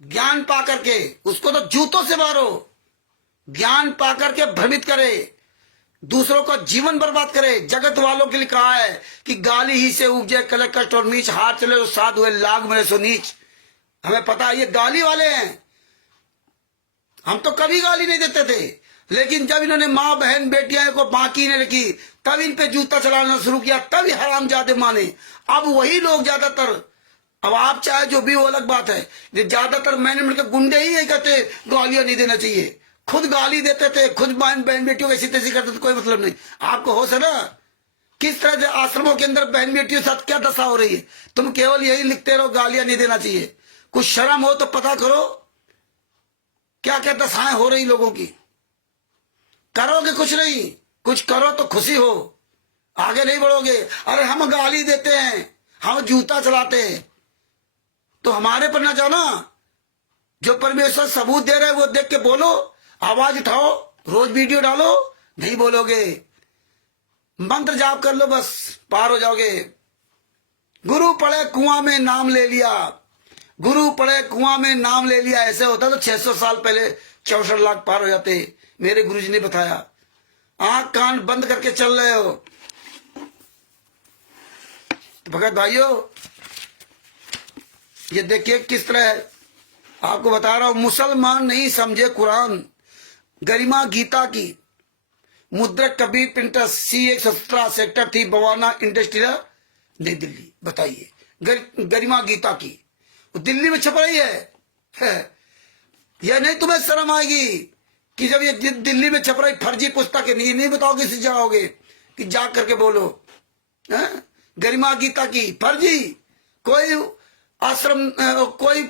ज्ञान पा करके, उसको तो जूतों से मारो। ज्ञान पा करके भ्रमित करे, दूसरों का जीवन बर्बाद करे। जगत वालों के लिए कहा है कि गाली ही से उपजे कलह कष्ट और नीच, हाथ चले तो साधु है, लाग मरे सो नीच। हमें पता है ये गाली वाले हैं। हम तो कभी गाली नहीं देते थे, लेकिन जब इन्होंने माँ बहन बेटियां को बाकी ने रखी, तब इन पे जूता चलाना शुरू किया, तभी हरामजादे माने। अब वही लोग ज्यादातर, अब आप चाहे जो भी वो अलग बात है, ज्यादातर मैंने मिलकर गुंडे ही यही कहते गालियां नहीं देना चाहिए। खुद गाली देते थे, खुद बहन बेटियों ऐसी तैसी करते थे, कोई मतलब नहीं। आपको होश है ना किस तरह से आश्रमों के अंदर बहन बेटियों के साथ क्या दशा हो रही है? तुम केवल यही लिखते रहो गालियां नहीं देना चाहिए। कुछ शर्म हो तो पता करो क्या क्या दशाएं हो रही लोगों की। करोगे कुछ नहीं, कुछ करो तो खुशी हो, आगे नहीं बढ़ोगे। अरे हम गाली देते हैं, हम जूता चलाते हैं, तो हमारे पर ना जाओ ना। जो परमेश्वर सबूत दे रहे हैं वो देख के बोलो, आवाज उठाओ, रोज वीडियो डालो। नहीं बोलोगे, मंत्र जाप कर लो, बस पार हो जाओगे। गुरु पड़े कुआं में नाम ले लिया, गुरु पड़े कुआं में नाम ले लिया। ऐसे होता तो 600 साल पहले 64 लाख पार हो जाते। मेरे गुरुजी ने बताया। आंख कान बंद करके चल रहे हो। भगत भाइयों, ये देखिए किस तरह आपको बता रहा हूं। मुसलमान नहीं समझे कुरान, गरिमा गीता की, मुद्रक Kabir printer C117 sector 3 Bawana industrial नई दिल्ली। बताइए, गरिमा गीता की दिल्ली में छप रही है। यह नहीं तुम्हें शर्म आएगी कि जब ये दिल्ली में छप रही फर्जी पुस्तक है, नहीं बताओगे, इसे जाओगे कि जाग करके बोलो। गरिमा गीता की फर्जी, कोई आश्रम कोई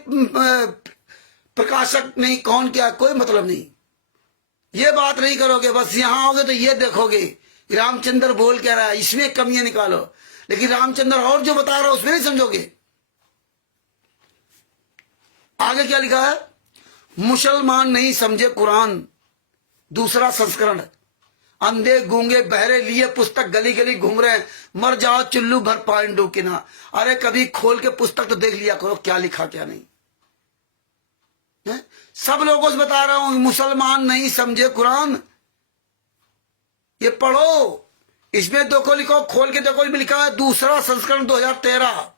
प्रकाशक नहीं, कौन क्या, कोई मतलब नहीं। ये बात नहीं करोगे, बस यहां आओगे तो ये देखोगे रामचंद्र बोल क्या रहा है, इसमें कमियां निकालो। लेकिन रामचंद्र और जो बता रहा है उसमें नहीं समझोगे। आगे क्या लिखा है? मुसलमान नहीं समझे कुरान, दूसरा संस्करण। अंधे गूंगे बहरे लिए पुस्तक गली गली घूम रहे हैं, मर जाओ चुल्लू भर पांडू के ना। अरे कभी खोल के पुस्तक तो देख लिया करो क्या लिखा क्या नहीं है? सब लोगों से बता रहा हूं, मुसलमान नहीं समझे कुरान, ये पढ़ो, इसमें देखो, लिखो, खोल के देखो, इसमें लिखा है दूसरा संस्करण 2013,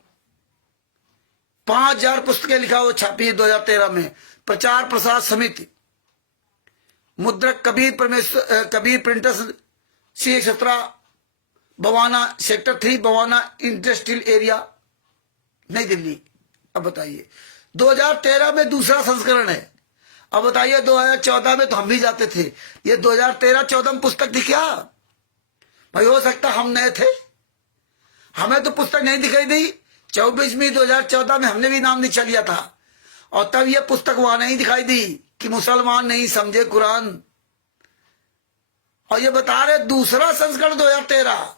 5000 पुस्तकें लिखा हुआ छापी है 2013 में। प्रचार प्रसार समिति, मुद्रक Kabir printers, C17, Bawana, sector 3, Bawana industrial area, नई दिल्ली। अब बताइए 2013 में दूसरा संस्करण है। अब बताइए 2014 में तो हम भी जाते थे, ये 2013-14 में पुस्तक थी क्या भाई? हो सकता हम नए थे, हमें तो पुस्तक नहीं दिखाई दी। 24 2014 में हमने भी नाम निकाल लिया था, और तब ये पुस्तक वहां नहीं दिखाई दी कि मुसलमान नहीं समझे कुरान। और ये बता रहे दूसरा संस्करण 2013।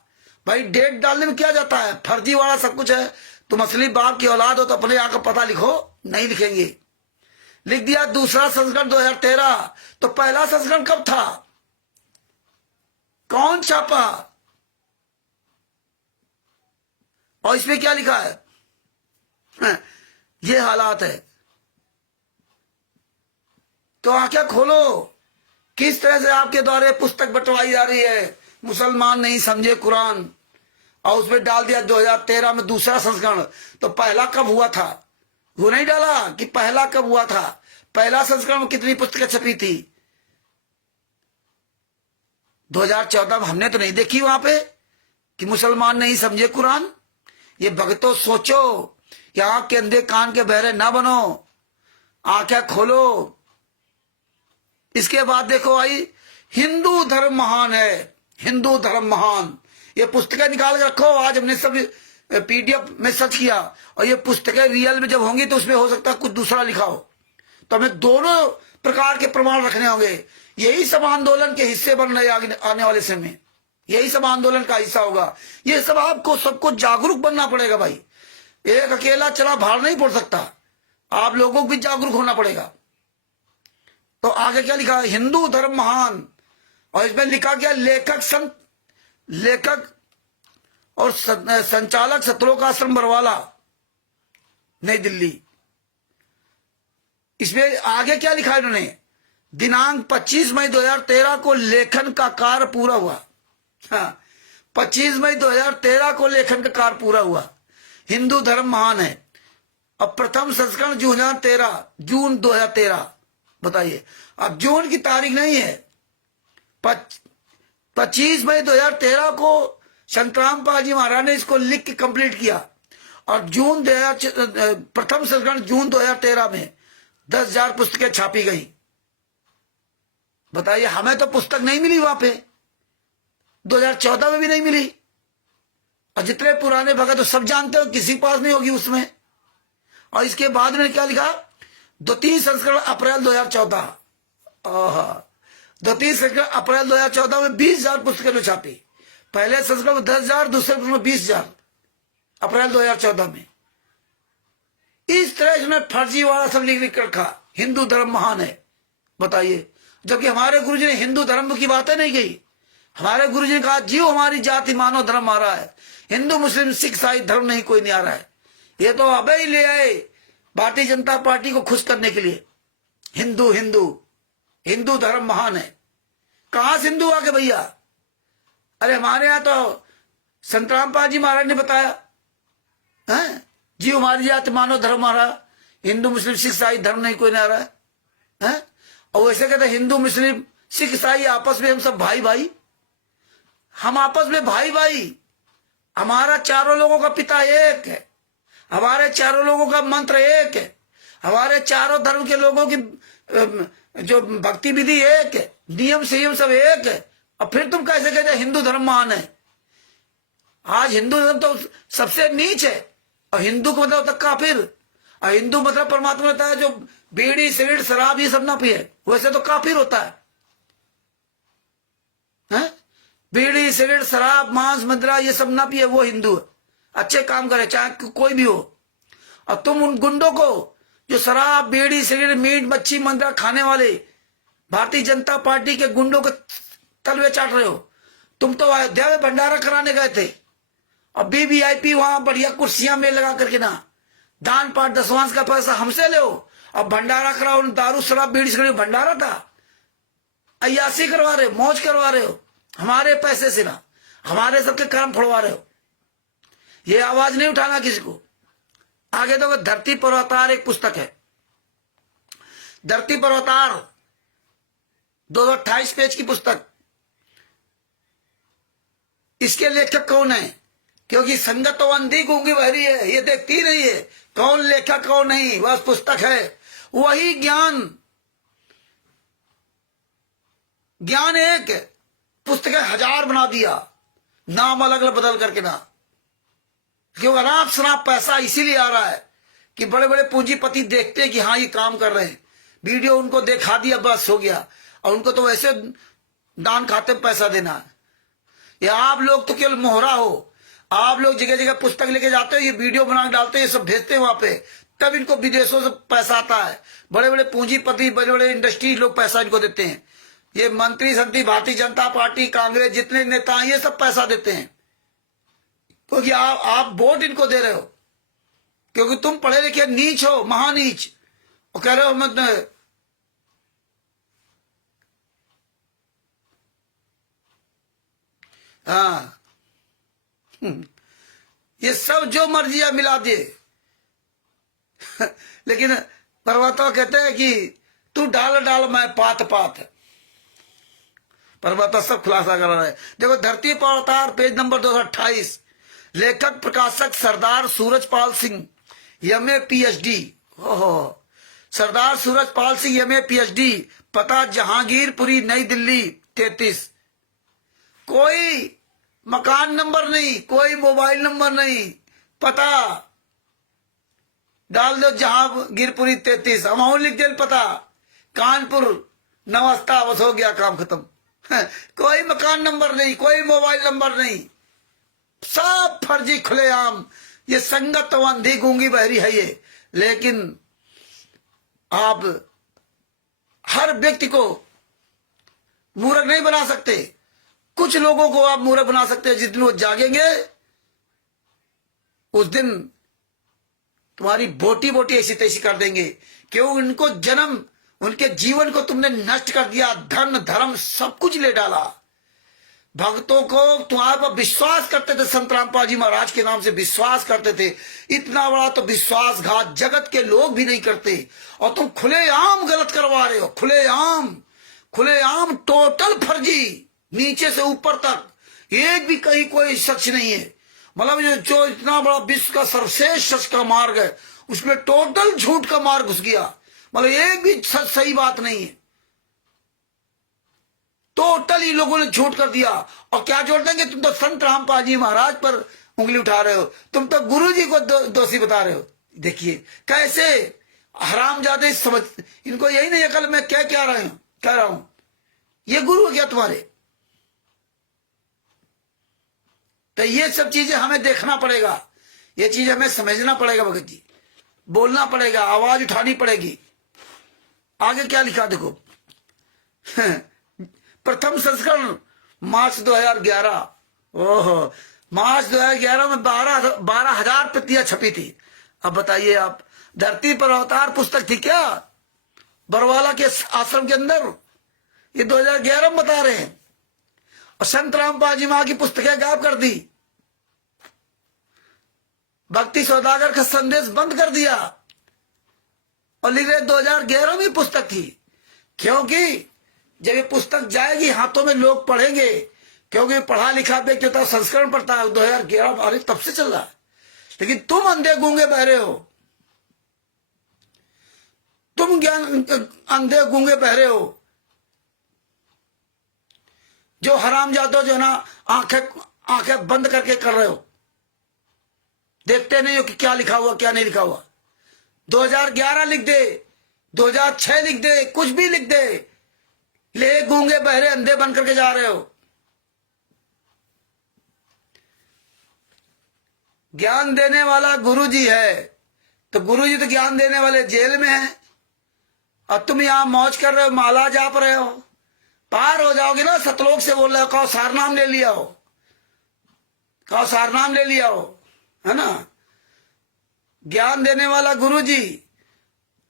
भाई डेट डालने में क्या जाता है, फर्जी वाला सब कुछ है। तुम असली बाप की औलाद हो तो अपने यहाँ का पता लिखो, नहीं लिखेंगे। लिख दिया दूसरा संस्करण 2013, तो पहला संस्करण कब था, कौन छापा, और इसमें क्या लिखा है? ये हालात है। तो आंखें खोलो, किस तरह से आपके द्वारा पुस्तक बंटवाई जा रही है, मुसलमान नहीं समझे कुरान, और उसमें डाल दिया 2013 में दूसरा संस्करण। तो पहला कब हुआ था वो नहीं डाला कि पहला कब हुआ था। पहला संस्करण में कितनी पुस्तकें छपी थी 2014 में? हमने तो नहीं देखी वहां पे कि मुसलमान नहीं समझे कुरान। ये भगतों सोचो, कि आंख के अंधे कान के बहरे ना बनो, आंखें खोलो। इसके बाद देखो आई हिंदू धर्म महान है, हिंदू धर्म महान। ये पुस्तकें निकाल के रखो, आज हमने सब PDF में सर्च किया, और ये पुस्तकें रियल में जब होंगी तो उसमें हो सकता है कुछ दूसरा लिखा हो। तो हमें दोनों प्रकार के प्रमाण रखने होंगे। यही सब आंदोलन के हिस्से बन रहे आने वाले समय में, यही सब आंदोलन का हिस्सा होगा। ये सब आपको सबको जागरूक बनना पड़ेगा भाई। एक अकेला चला भार नहीं पड़ सकता, आप लोगों को भी जागरूक होना पड़ेगा। तो आगे क्या लिखा है, हिंदू धर्म महान, और इसमें लिखा गया लेखक और संचालक सतलोक आश्रम बरवाला, नई दिल्ली। इसमें आगे क्या लिखा है इन्होंने, दिनांक 25 मई 2013 को लेखन का कार्य पूरा हुआ। हाँ, 25 मई 2013 को लेखन का कार्य पूरा हुआ। हिंदू धर्म महान है। अब प्रथम संस्करण जून 2013। बताइए, अब जून की तारीख नहीं है, 25 मई 2013 को संतराम पाजी महाराज ने इसको लिख के कंप्लीट किया, और प्रथम संस्करण जून 2013 में 10,000 पुस्तकें छापी गई। बताइए, हमें तो पुस्तक नहीं मिली वहां पे, 2014 में भी नहीं मिली। और जितने पुराने भगत तो सब जानते हो, किसी पास नहीं होगी उसमें। और इसके बाद में क्या लिखा, द्वितीय संस्करण अप्रैल 2014। द्वितीय संस्करण अप्रैल 2014 में 20,000 पुस्तकें छापी। पहले संस्करण में 10,000, दूसरे में 20,000 अप्रैल 2014 में। इस तरह से फर्जी वाला सब लिख रखा, हिंदू धर्म महान है। बताइए, जबकि हमारे गुरुजी ने हिंदू धर्म की बातें नहीं कही। हमारे गुरुजी ने कहा, जीव हमारी जाति मानव धर्म आ रहा है, हिंदू मुस्लिम सिख ईसाई धर्म नहीं कोई नहीं आ रहा है। ये तो अबे ही ले आए भारतीय जनता पार्टी को खुश करने के लिए। हिंदू हिंदू हिंदू धर्म महान है, कहां से हिंदू आके भैया? अरे हमारे यहां तो संतराम पाजी महाराज ने बताया है, जीव हमारी जाति मानव धर्म आ रहा, हिंदू मुस्लिम सिख ईसाई धर्म नहीं कोई नहीं आ रहा है। और वैसे कहते हिंदू मुस्लिम सिख ईसाई आपस में हम सब भाई भाई, हम आपस में भाई भाई। हमारा चारों लोगों का पिता एक है, हमारे चारों लोगों का मंत्र एक है, हमारे चारों धर्म के लोगों की जो भक्ति विधि एक है, नियम संयम सब एक है। और फिर तुम कैसे कहते हिंदू धर्म महान है? आज हिंदू धर्म तो सबसे नीच है, और हिंदू को मतलब होता काफिर। और हिंदू मतलब परमात्मा होता है जो बीड़ी सिगरेट शराब ये सब ना पिए, वैसे तो काफिर होता है। बीड़ी सिगरेट शराब मांस मदिरा ये सब ना पिए, वो हिंदू है। अच्छे काम करे चाहे कोई भी हो। और तुम उन गुंडों को जो शराब बीड़ी सिगरेट मीट मच्छी मदिरा खाने वाले भारतीय जनता पार्टी के गुंडों को तलवे चाट रहे हो। तुम तो अयोध्या में भंडारा कराने गए थे, और VVIP वहां बढ़िया कुर्सियां में लगा करके ना, दान पाठ दसवांश का पैसा हमसे ले, अब भंडारा कराओ। दारू शराब बीड़ी सिगरेट भंडारा था, अयासी करवा रहे हो, मौज करवा रहे हो हमारे पैसे से ना। हमारे सबके कर्म फोड़वा रहे हो। ये आवाज नहीं उठाना किसी को। आगे तो धरती पर अवतार एक पुस्तक है, धरती पर अवतार 228 पेज की पुस्तक। इसके लेखक कौन है? क्योंकि संगत तो अंधी गूंगी बहरी है, ये देखती नहीं है कौन लेखक कौन नहीं, बस पुस्तक है। वही ज्ञान एक पुस्तकें 1000 बना दिया, नाम अलग अलग बदल करके ना। क्यों? अनाप शनाप पैसा इसीलिए आ रहा है कि बड़े बड़े पूंजीपति देखते हैं कि हाँ ये काम कर रहे हैं, वीडियो उनको दिखा दिया बस हो गया। और उनको तो वैसे दान खाते में पैसा देना है। या आप लोग तो केवल मोहरा हो, आप लोग जगह जगह पुस्तक लेके जाते हो, ये वीडियो बना के डालते हैं, ये सब भेजते हैं वहां पे, तब इनको विदेशों से पैसा आता है। बड़े बड़े पूंजीपति, बड़े बड़े इंडस्ट्री लोग पैसा इनको देते हैं। ये मंत्री संत्री, भारतीय जनता पार्टी, कांग्रेस, जितने नेता हैं ये सब पैसा देते हैं, क्योंकि आप वोट इनको दे रहे हो, क्योंकि तुम पढ़े लिखे नीच हो, महानीच, और कह रहे हो मत। हाँ, ये सब जो मर्जी है मिला दिए। लेकिन पर्वतो कहते हैं कि तू डाल डाल मैं पात पात। पर्वतो सब खुलासा कर रहा है। देखो धरती पर अवतार पेज नंबर 228, लेखक प्रकाशक सरदार सूरजपाल सिंह, एमए पीएचडी। ओहो, सरदार सूरजपाल सिंह, एमए पीएचडी, पता जहांगीरपुरी, नई दिल्ली 33। कोई मकान नंबर नहीं, कोई मोबाइल नंबर नहीं, पता डाल दो जहांगीरपुरी 33, अमाउंट लिख दे, पता कानपुर नवस्ता, बस हो गया काम खत्म। कोई मकान नंबर नहीं, कोई मोबाइल नंबर नहीं, सब फर्जी खुलेआम। ये संगत तो अंधी गूंगी बहरी है ये। लेकिन आप हर व्यक्ति को मूर्ख नहीं बना सकते। कुछ लोगों को आप मूर्ख बना सकते हैं। जिस दिन वो जागेंगे उस दिन तुम्हारी बोटी बोटी ऐसी तैसी कर देंगे। क्यों? उनको जन्म, उनके जीवन को तुमने नष्ट कर दिया, धन धर्म सब कुछ ले डाला। भक्तों को तुम्हारे पर विश्वास करते थे, संत रामपाल जी महाराज के नाम से विश्वास करते थे। इतना बड़ा तो विश्वासघात जगत के लोग भी नहीं करते, और तुम खुलेआम गलत करवा रहे हो। खुलेआम टोटल फर्जी, नीचे से ऊपर तक एक भी कहीं कोई सच नहीं है। मतलब जो इतना बड़ा विश्व का सर्वश्रेष्ठ सच का मार्ग है, उसमें टोटल झूठ का मार्ग घुस गया। मतलब एक भी सच सही बात नहीं है, टोटल ही लोगों ने झूठ कर दिया। और क्या जोड़ देंगे? तुम तो संत रामपाल जी महाराज पर उंगली उठा रहे हो, तुम तो गुरु जी को दोषी बता रहे हो। देखिए कैसे हरामजादे समझ, इनको यही नहीं अकल मैं क्या कह रहा हूं। ये गुरु है क्या तुम्हारे? तो ये सब चीजें हमें देखना पड़ेगा, ये चीज हमें समझना पड़ेगा भगत जी, बोलना पड़ेगा, आवाज उठानी पड़ेगी। आगे क्या लिखा देखो। प्रथम संस्करण मार्च 2011। ओहो, मार्च 2011 में 12,000 प्रतियां छपी थी। अब बताइए आप, धरती पर अवतार पुस्तक थी क्या बरवाला के आश्रम के अंदर? ये 2011 में बता रहे हैं। और संत रामपाल जी मां की पुस्तकें गायब कर दी, भक्ति सौदागर का संदेश बंद कर दिया, और लिख रहे 2011 में पुस्तक थी। क्योंकि जब ये पुस्तक जाएगी हाथों में लोग पढ़ेंगे, क्योंकि पढ़ा लिखा व्यक्ति होता है, संस्करण पढ़ता है। 2011 अरे तब से चल रहा है। लेकिन तुम अंधे गूंगे बहरे हो, तुम ज्ञान अंधे गूंगे बहरे हो, जो हरामजादो जो ना आंखें बंद करके कर रहे हो, देखते नहीं हो कि क्या लिखा हुआ क्या नहीं लिखा हुआ। 2011 लिख दे, 2006 लिख दे, कुछ भी लिख दे, ले गूंगे बहरे अंधे बन करके जा रहे हो। ज्ञान देने वाला गुरुजी है, तो गुरुजी तो ज्ञान देने वाले जेल में है, और तुम यहां मौज कर रहे हो, माला जाप रहे हो। पार हो जाओगे ना, सतलोक से बोल रहे हो, कहो सारनाम ले लिया हो, कहो सारनाम ले लिया हो, है ना। ज्ञान देने वाला गुरुजी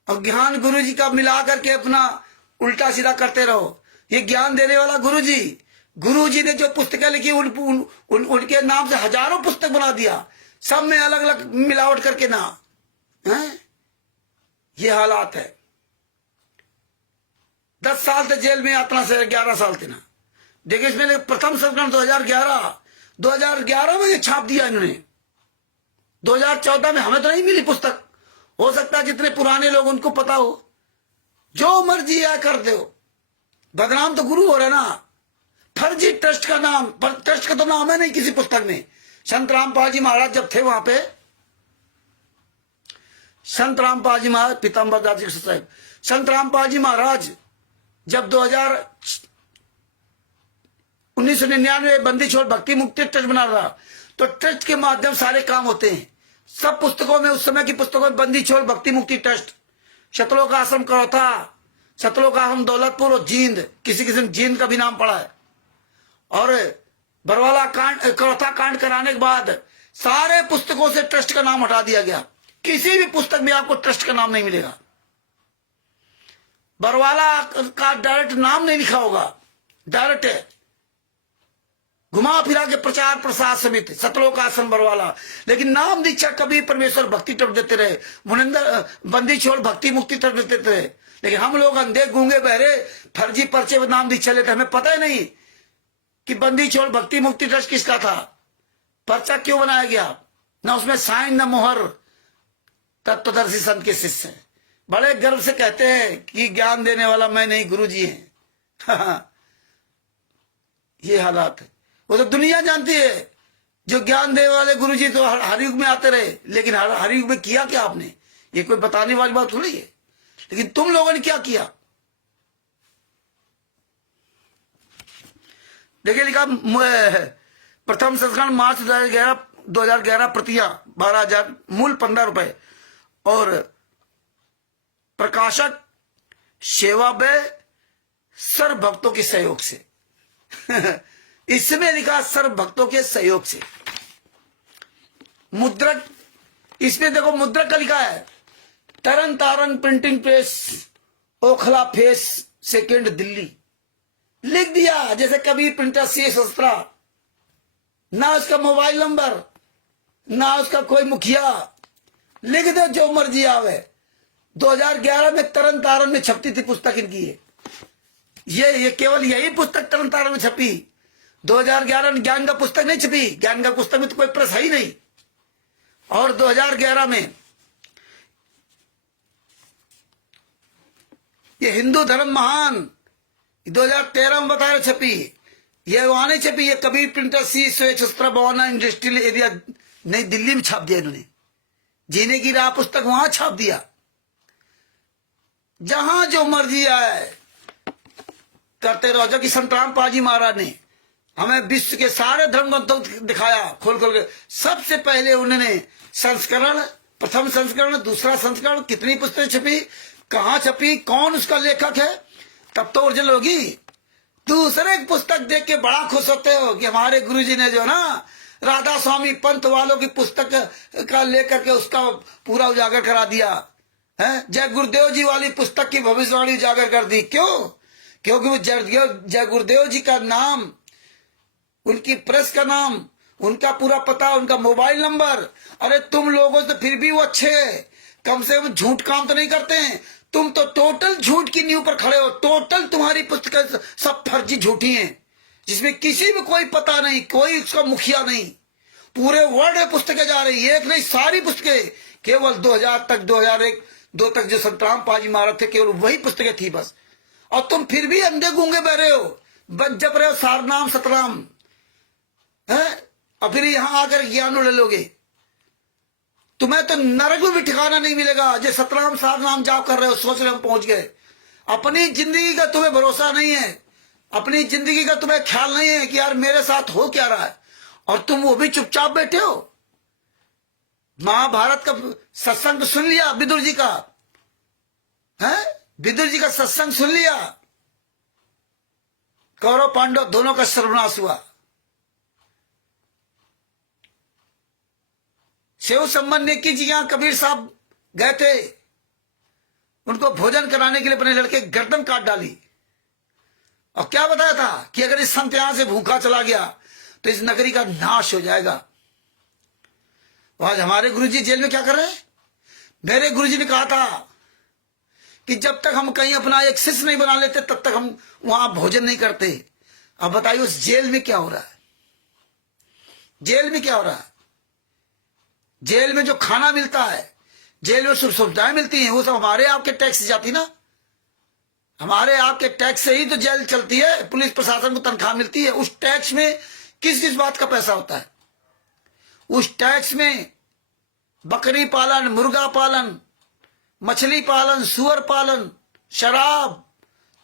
और ज्ञान गुरुजी का मिला करके अपना उल्टा सीधा करते रहो। ये ज्ञान देने वाला गुरुजी गुरुजी ने जो पुस्तकें लिखी उनके नाम से हजारों पुस्तक बना दिया, सब में अलग अलग मिलावट करके ना है। ये हालात है। 10 साल थे जेल में यातना से, 11 साल थे ना। देखिए इसमें प्रथम संस्करण 2011 में ये छाप दिया इन्होंने। 2014 में हमें तो नहीं मिली पुस्तक, हो सकता है जितने पुराने लोग उनको पता हो। जो मर्जी है करते हो, बदनाम तो गुरु हो रहा ना। फर्जी ट्रस्ट का नाम, पर ट्रस्ट का तो नाम है नहीं किसी पुस्तक में। संत रामपाल जी महाराज जब थे वहां पे, संत रामपाल जी महाराज, पीताम्बर दास जी साहब, संत रामपाल जी महाराज जब 1999 बंदी छोड़ भक्ति मुक्ति ट्रस्ट बना रहा, तो ट्रस्ट के माध्यम सारे काम होते हैं। सब पुस्तकों में, उस समय की पुस्तकों में बंदी छोड़ भक्ति मुक्ति ट्रस्ट, शतलोक आश्रम करौथा, शतलोक आश्रम दौलतपुर और जींद, किसी किसी ने जींद का भी नाम पड़ा है। और बरवाला कांड, करौथा कांड कराने के बाद सारे पुस्तकों से ट्रस्ट का नाम हटा दिया गया। किसी भी पुस्तक में आपको ट्रस्ट का नाम नहीं मिलेगा। बरवाला का डायरेक्ट नाम नहीं लिखा होगा, डायरेक्ट है घुमा फिरा के प्रचार प्रसार समिति सतलोक आश्रम बरवाला, लेकिन नाम दीक्षा कबीर परमेश्वर भक्ति ट्रस्ट देते रहे, मुनिंदर बंदी छोड़ भक्ति मुक्ति ट्रस्ट देते रहे। लेकिन हम लोग अंधे गूंगे बहरे फर्जी पर्चे में नाम दीक्षा लेते, हमें पता ही नहीं कि बंदी छोड़ भक्ति मुक्ति ट्रस्ट किसका था, पर्चा क्यों बनाया गया, ना उसमें साइन न मोहर। तत्वदर्शी संत के शिष्य हैं, बड़े गर्व से कहते हैं कि ज्ञान देने वाला मैं नहीं, गुरु जी हैं। ये हालात है। वो तो दुनिया जानती है, जो ज्ञान देने वाले गुरु जी तो हर युग में आते रहे, लेकिन हर युग में किया क्या आपने, ये कोई बताने वाली बात थोड़ी है। लेकिन तुम लोगों ने क्या किया, देखिए लिखा प्रथम संस्करण मार्च 2011 प्रतियां 12,000, मूल 15 रुपए, और प्रकाशक सेवा व्यय सर्व भक्तों के सहयोग से। इसमें लिखा सर्व भक्तों के सहयोग से। मुद्रक, इसमें देखो मुद्रक का लिखा है तरन तारन printing press, Okhla face second Delhi, लिख दिया जैसे कबीर प्रिंटर सी सस्त्रा, ना उसका मोबाइल नंबर, ना उसका कोई मुखिया, लिख दो जो मर्जी आवे। 2011 में तरन तारन में छपती थी पुस्तक इनकी है। ये केवल यही पुस्तक तरन तारन में छपी। 2011 में ज्ञान का पुस्तक नहीं छपी, ज्ञान का पुस्तक में तो कोई प्रेस है ही नहीं। और 2011 में ये हिंदू धर्म महान 2013 में बताया छपी, ये वहां नहीं छपी, ये कबीर प्रिंटर सी शस्त्र भवाना इंडस्ट्रियल एरिया नई दिल्ली में छाप दिया इन्होंने। जीने की राह पुस्तक वहां छाप दिया। जहां जो मर्जी आए करते रहो। जबकि संत रामपाल जी महाराज ने हमें विश्व के सारे धर्म ग्रंथों दिखाया खोल खोल के। सबसे पहले उन्होंने संस्करण, प्रथम संस्करण, दूसरा संस्करण, कितनी पुस्तकें छपी, कहां छपी, कौन उसका लेखक है, तब तो ओरिजिनल होगी। दूसरे पुस्तक देख के बड़ा खुश होते हो कि हमारे गुरुजी ने जो ना राधा स्वामी पंथ वालों की पुस्तक का लेकर के उसका पूरा उजागर करा दिया है। जय गुरुदेव जी वाली पुस्तक की भविष्यवाणी उजागर कर दी। क्यों? क्योंकि वो जय गुरुदेव जी का नाम, उनकी प्रेस का नाम, उनका पूरा पता, उनका मोबाइल नंबर। अरे तुम लोगों से फिर भी वो अच्छे है, कम से कम झूठ काम तो नहीं करते हैं। तुम तो टोटल झूठ की नींव पर खड़े हो। टोटल तुम्हारी पुस्तकें सब फर्जी झूठी हैं, जिसमें किसी में कोई पता नहीं, कोई उसका मुखिया नहीं। पूरे वर्ल्ड में पुस्तकें जा रही, एक नहीं सारी पुस्तकें। केवल 2000 तक, 2001-2 तक जो संत रामपाल जी महाराज थे, केवल वही पुस्तकें थी बस। और तुम फिर भी अंधे गूंगे बह रहे हो, बस जप रहे हो सारनाम सतराम है, और फिर यहां आकर ज्ञान उड़े लोगे। तुम्हें तो नरक में भी ठिकाना नहीं मिलेगा। जो सतराम सारनाम जाप कर रहे हो, सोच रहे हो पहुंच गए। अपनी जिंदगी का तुम्हें भरोसा नहीं है, अपनी जिंदगी का तुम्हें ख्याल नहीं है कि यार मेरे साथ हो क्या रहा है, और तुम वो भी चुपचाप बैठे हो। महाभारत का सत्संग सुन लिया विदुर जी का, है विदुर जी का सत्संग सुन लिया, कौरव पांडव दोनों का सर्वनाश हुआ। शिव संबंधी की जी यहां कबीर साहब गए थे, उनको भोजन कराने के लिए अपने लड़के गर्दन काट डाली। और क्या बताया था कि अगर इस संत यहां से भूखा चला गया तो इस नगरी का नाश हो जाएगा। आज हमारे गुरुजी जेल में क्या कर रहे हैं? मेरे गुरुजी ने कहा था कि जब तक हम कहीं अपना एक शिष्य नहीं बना लेते तब तक हम वहां भोजन नहीं करते। अब बताइए उस जेल में क्या हो रहा है? जेल में क्या हो रहा है? जेल में जो खाना मिलता है, जेल में सुख सुविधाएं मिलती हैं, वो सब हमारे आपके टैक्स से जाती ना। हमारे आपके टैक्स से ही तो जेल चलती है, पुलिस प्रशासन को तनख्वाह मिलती है। उस टैक्स में किस किस बात का पैसा होता है? उस टैक्स में बकरी पालन, मुर्गा पालन, मछली पालन, सुअर पालन, शराब,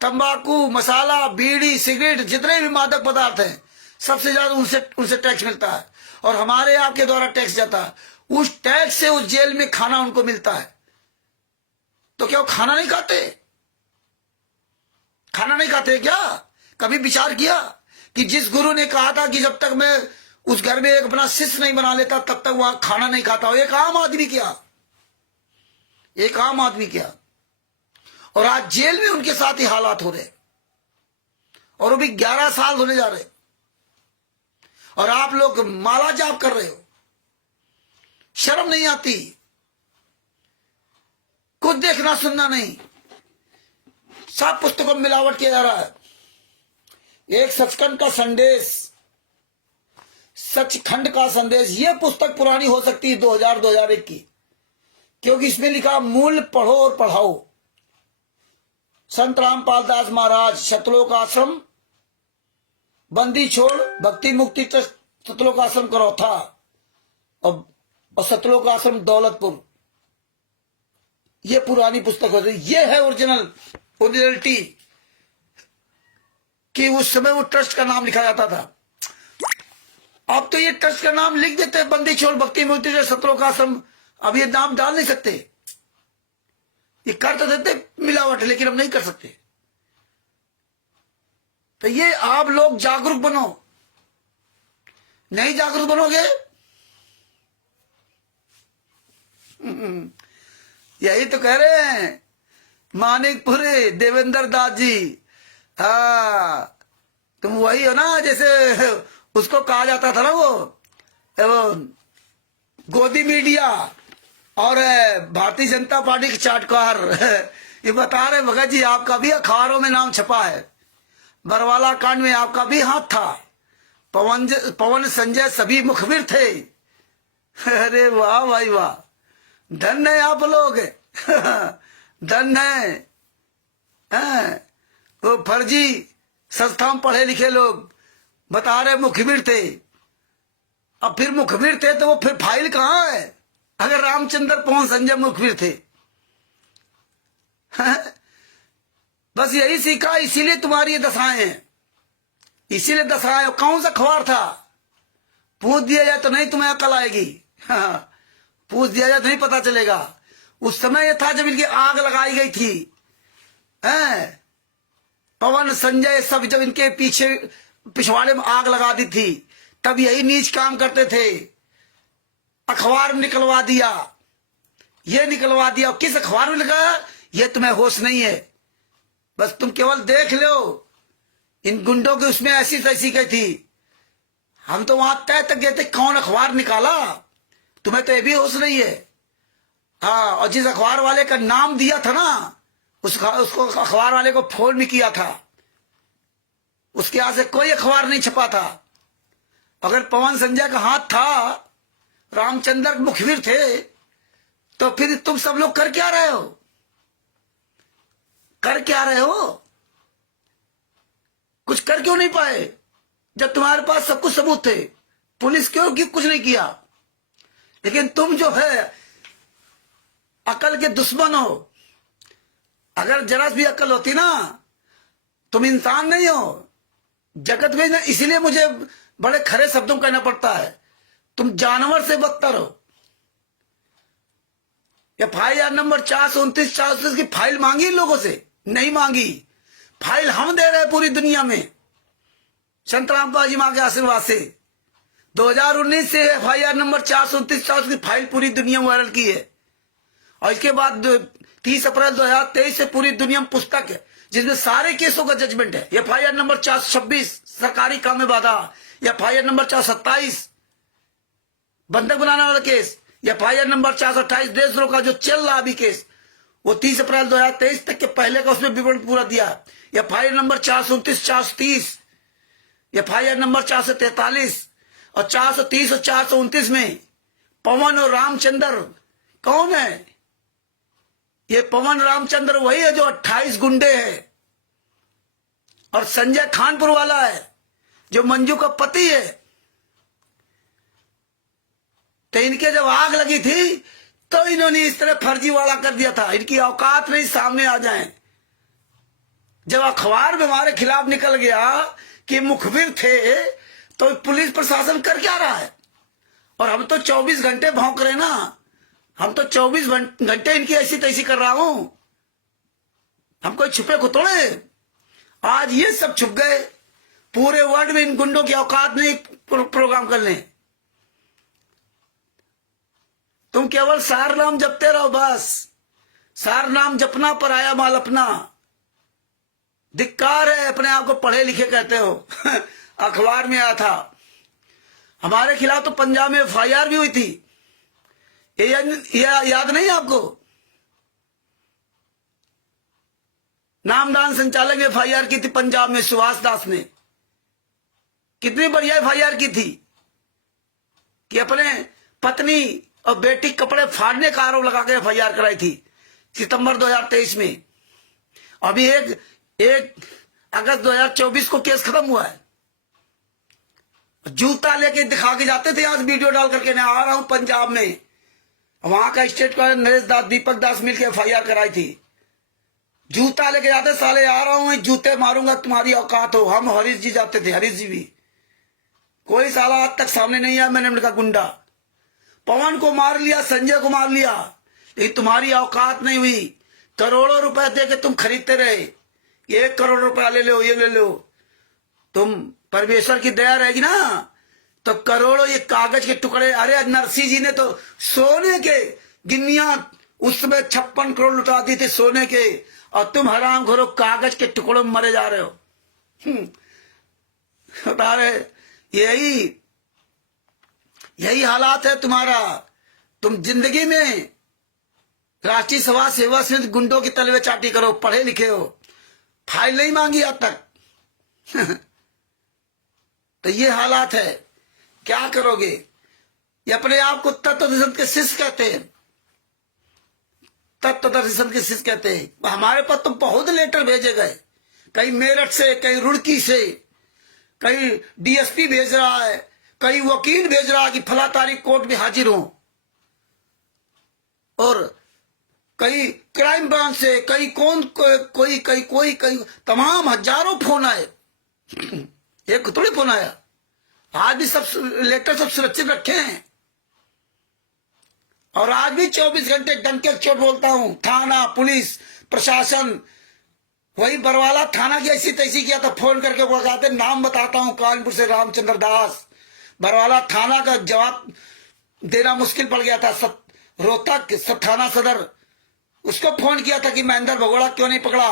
तंबाकू, मसाला, बीड़ी, सिगरेट, जितने भी मादक पदार्थ हैं सबसे ज्यादा उनसे टैक्स मिलता है और हमारे आपके द्वारा टैक्स जाता है। उस टैक्स से उस जेल में खाना उनको मिलता है। तो क्या वो खाना नहीं खाते? खाना नहीं खाते क्या? कभी विचार किया कि जिस गुरु ने कहा था कि जब तक मैं उस घर में एक अपना शिष्य नहीं बना लेता तब तक वहां खाना नहीं खाता? एक आम आदमी क्या, एक आम आदमी क्या? और आज जेल में उनके साथ ही हालात हो रहे और वो भी 11 साल होने जा रहे और आप लोग माला जाप कर रहे हो। शर्म नहीं आती? कुछ देखना सुनना नहीं, सब पुस्तकों में मिलावट किया जा रहा है। एक सचखंड का संदेश, सचखंड का संदेश, ये पुस्तक पुरानी हो सकती है 2000-2001 की, क्योंकि इसमें लिखा मूल पढ़ो और पढ़ाओ। संत रामपाल दास महाराज, सतलोक आश्रम, बंदी छोड़ भक्ति मुक्ति ट्रस्ट, सतलोक आश्रम करौथा और सतलोक आश्रम दौलतपुर। ये पुरानी पुस्तक होती है। ये है ओरिजिनलिटी कि उस समय वो ट्रस्ट का नाम लिखा जाता था। अब तो ये ट्रस्ट का नाम लिख देते हैं, बंदी छोड़ भक्ति मुक्ति ट्रस्ट, सतलोक आश्रम। अब ये नाम डाल नहीं सकते। ये कर तो देते मिलावट, लेकिन अब नहीं कर सकते। तो ये आप लोग जागरूक बनो। नहीं जागरूक बनोगे, यही तो कह रहे हैं मानिकपुरी देवेंद्र दास जी। हाँ, तुम वही हो ना, जैसे उसको कहा जाता था ना, वो गोदी मीडिया और भारतीय जनता पार्टी के चाटकार। ये बता रहे भगत जी आपका भी अखबारों में नाम छपा है, बरवाला कांड में आपका भी हाथ था, पवन संजय सभी मुखबिर थे। अरे वाह भाई वाह, धन है आप लोग। धन है। वो फर्जी संस्था में पढ़े लिखे लोग बता रहे मुखबिर थे। अब फिर मुखबिर थे तो वो फिर फाइल कहां है? अगर रामचंद्र पवन संजय मुखबिर थे। बस यही सीखा, इसीलिए तुम्हारी ये दशाएं हैं, इसीलिए दशाएं। कौन सा अखबार था? पूछ दिया जाए तो नहीं तुम्हें अकल आएगी। पूछ दिया जाए तो नहीं पता चलेगा। उस समय ये था जब इनकी आग लगाई गई थी। पवन संजय सब जब इनके पीछे पिछवाड़े में आग लगा दी थी, तब यही नीच काम करते थे। अखबार में निकलवा दिया, ये निकलवा दिया। किस अखबार में लिखा ये तुम्हें होश नहीं है। बस तुम केवल देख लो, इन गुंडों की उसमें ऐसी तैसी गई थी। हम तो वहां तय तक गए थे कौन अखबार निकाला, तुम्हें तो ये भी होश नहीं है। हाँ, और जिस अखबार वाले का नाम दिया था ना, उसको अखबार वाले को फोन भी किया था। उसके यहां से कोई अखबार नहीं छपा था। अगर पवन संजय का हाथ था, रामचंद्र मुखबिर थे, तो फिर तुम सब लोग कर क्या रहे हो? कर क्या रहे हो? कुछ कर क्यों नहीं पाए जब तुम्हारे पास सब कुछ सबूत थे? पुलिस क्यों कुछ नहीं किया? लेकिन तुम जो है अकल के दुश्मन हो। अगर जरा भी अकल होती ना, तुम इंसान नहीं हो जगत में। इसीलिए मुझे बड़े खरे शब्दों में कहना पड़ता है, तुम जानवर से बदतर हो। FIR नंबर 429 की फाइल मांगी लोगों से? नहीं मांगी। फाइल हम दे रहे हैं पूरी दुनिया में, संत रामपाल जी मां के आशीर्वाद से। 2019 से FIR नंबर 429 की फाइल पूरी दुनिया में वायरल की है। और इसके बाद 30 अप्रैल 2023 से पूरी दुनिया में पुस्तक जिसमें सारे केसों का जजमेंट है। FIR नंबर 426 सरकारी काम में बाधा, FIR नंबर 427 बंधक बनाने वाला केस, FIR नंबर 428 देशद्रोह का जो चल रहा अभी केस, वो 30 अप्रैल 2023 तक के पहले का उसमें विवरण पूरा दिया। FIR नंबर 429 430, FIR नंबर 443 और 430 और 429 में पवन और रामचंद्र कौन है? ये पवन रामचंद्र वही है जो 28 गुंडे है, और संजय खानपुर वाला है जो मंजू का पति है। तो इनके जब आग लगी थी तो इन्होंने इस तरह फर्जीवाड़ा कर दिया था। इनकी औकात नहीं सामने आ जाए। जब अखबार में हमारे खिलाफ निकल गया कि मुखबिर थे, तो पुलिस प्रशासन कर क्या रहा है? और हम तो 24 घंटे भौंक रहे ना, हम तो 24 घंटे इनकी ऐसी तैसी कर रहा हूं। हम कोई छुपे खुतोड़े? आज ये सब छुप गए। पूरे वर्ल्ड में इन गुंडों की औकात नहीं प्रोग्राम कर लें। तुम केवल सार नाम जपते रहो बस। सार नाम जपना पर आया माल अपना। धिक्कार है, अपने आप को पढ़े लिखे कहते हो। अखबार में आया था हमारे खिलाफ, तो पंजाब में FIR भी हुई थी। ये याद नहीं आपको? नामदान संचालक ने FIR की थी पंजाब में, सुभाष दास ने। कितनी बढ़िया FIR की थी कि अपने पत्नी और बेटी कपड़े फाड़ने का आरोप लगा के FIR कराई थी सितंबर 2023 में। अभी एक अगस्त 2024 को केस खत्म हुआ है। जूता लेके दिखा के जाते थे, आज वीडियो डाल करके मैं आ रहा हूं पंजाब में। वहां का स्टेट का नरेश दास, दीपक दास मिलकर FIR कराई थी। जूता लेके जाते, साले आ रहा हूं, जूते मारूंगा, तुम्हारी औकात हो। हम हरीश जी जाते थे, हरीश जी भी। कोई साला आज तक सामने नहीं आया। मैंने उनका गुंडा पवन को मार लिया, संजय को मार लिया, लेकिन तुम्हारी औकात नहीं हुई। करोड़ों रुपए दे के तुम खरीदते रहे। 1 करोड़ रुपया ले लो, ये ले लो। तुम परमेश्वर की दया रहेगी ना तो करोड़ों ये कागज के टुकड़े। अरे नरसिंह जी ने तो सोने के गिन्नियां उसमें 56 करोड़ लुटा दी थी सोने के, और तुम हराम घोरो कागज के टुकड़ों में मरे जा रहे हो। बता रहे यही हालात है तुम्हारा। तुम जिंदगी में राष्ट्रीय सभा सेवा समिति गुंडों की तलवे चाटी करो, पढ़े लिखे हो, फाइल नहीं मांगी अब तक। तो ये हालात है, क्या करोगे? ये अपने आप को तत्वदर्शन के शिष्य कहते हैं। तत्वदर्शन के शिष्य कहते हैं। हमारे पास तो बहुत लेटर भेजे गए, कहीं मेरठ से, कहीं रुड़की से, कहीं DSP भेज रहा है, कहीं वकील भेज रहा है कि फला तारीख कोर्ट में हाजिर हो, और कहीं क्राइम ब्रांच से, कहीं कोई तमाम हजारों फोन आए। एक थोड़ी फोन आया। आज भी सब लेटर सब सुरक्षित रखे हैं, और आज भी 24 घंटे डंके चोट बोलता हूं। थाना, पुलिस, प्रशासन, वही बरवाला थाना की ऐसी तैसी किया था, फोन करके बताते, नाम बताता हूं, कानपुर से रामचंद्र दास। बरवाला थाना का जवाब देना मुश्किल पड़ गया था। रोहतक थाना सदर, उसको फोन किया था कि महेंद्र भगोड़ा क्यों नहीं पकड़ा।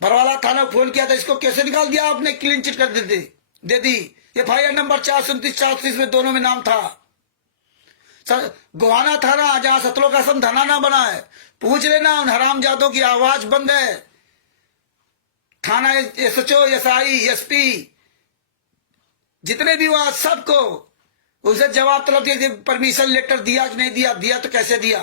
बरवाला थाना फोन किया था, इसको कैसे निकाल दिया आपने? क्लीन चिट कर दे दी। FIR नंबर 429 430 में दोनों में नाम था। गोहाना थाना, जहां सतलों का सम थाना ना बना है, पूछ लेना उन हरामजादों की आवाज बंद है। थाना SHO, SI, SP जितने भी वहां, सबको उसे जवाब तलब दिया, परमिशन लेटर दिया कि नहीं दिया? दिया तो कैसे दिया?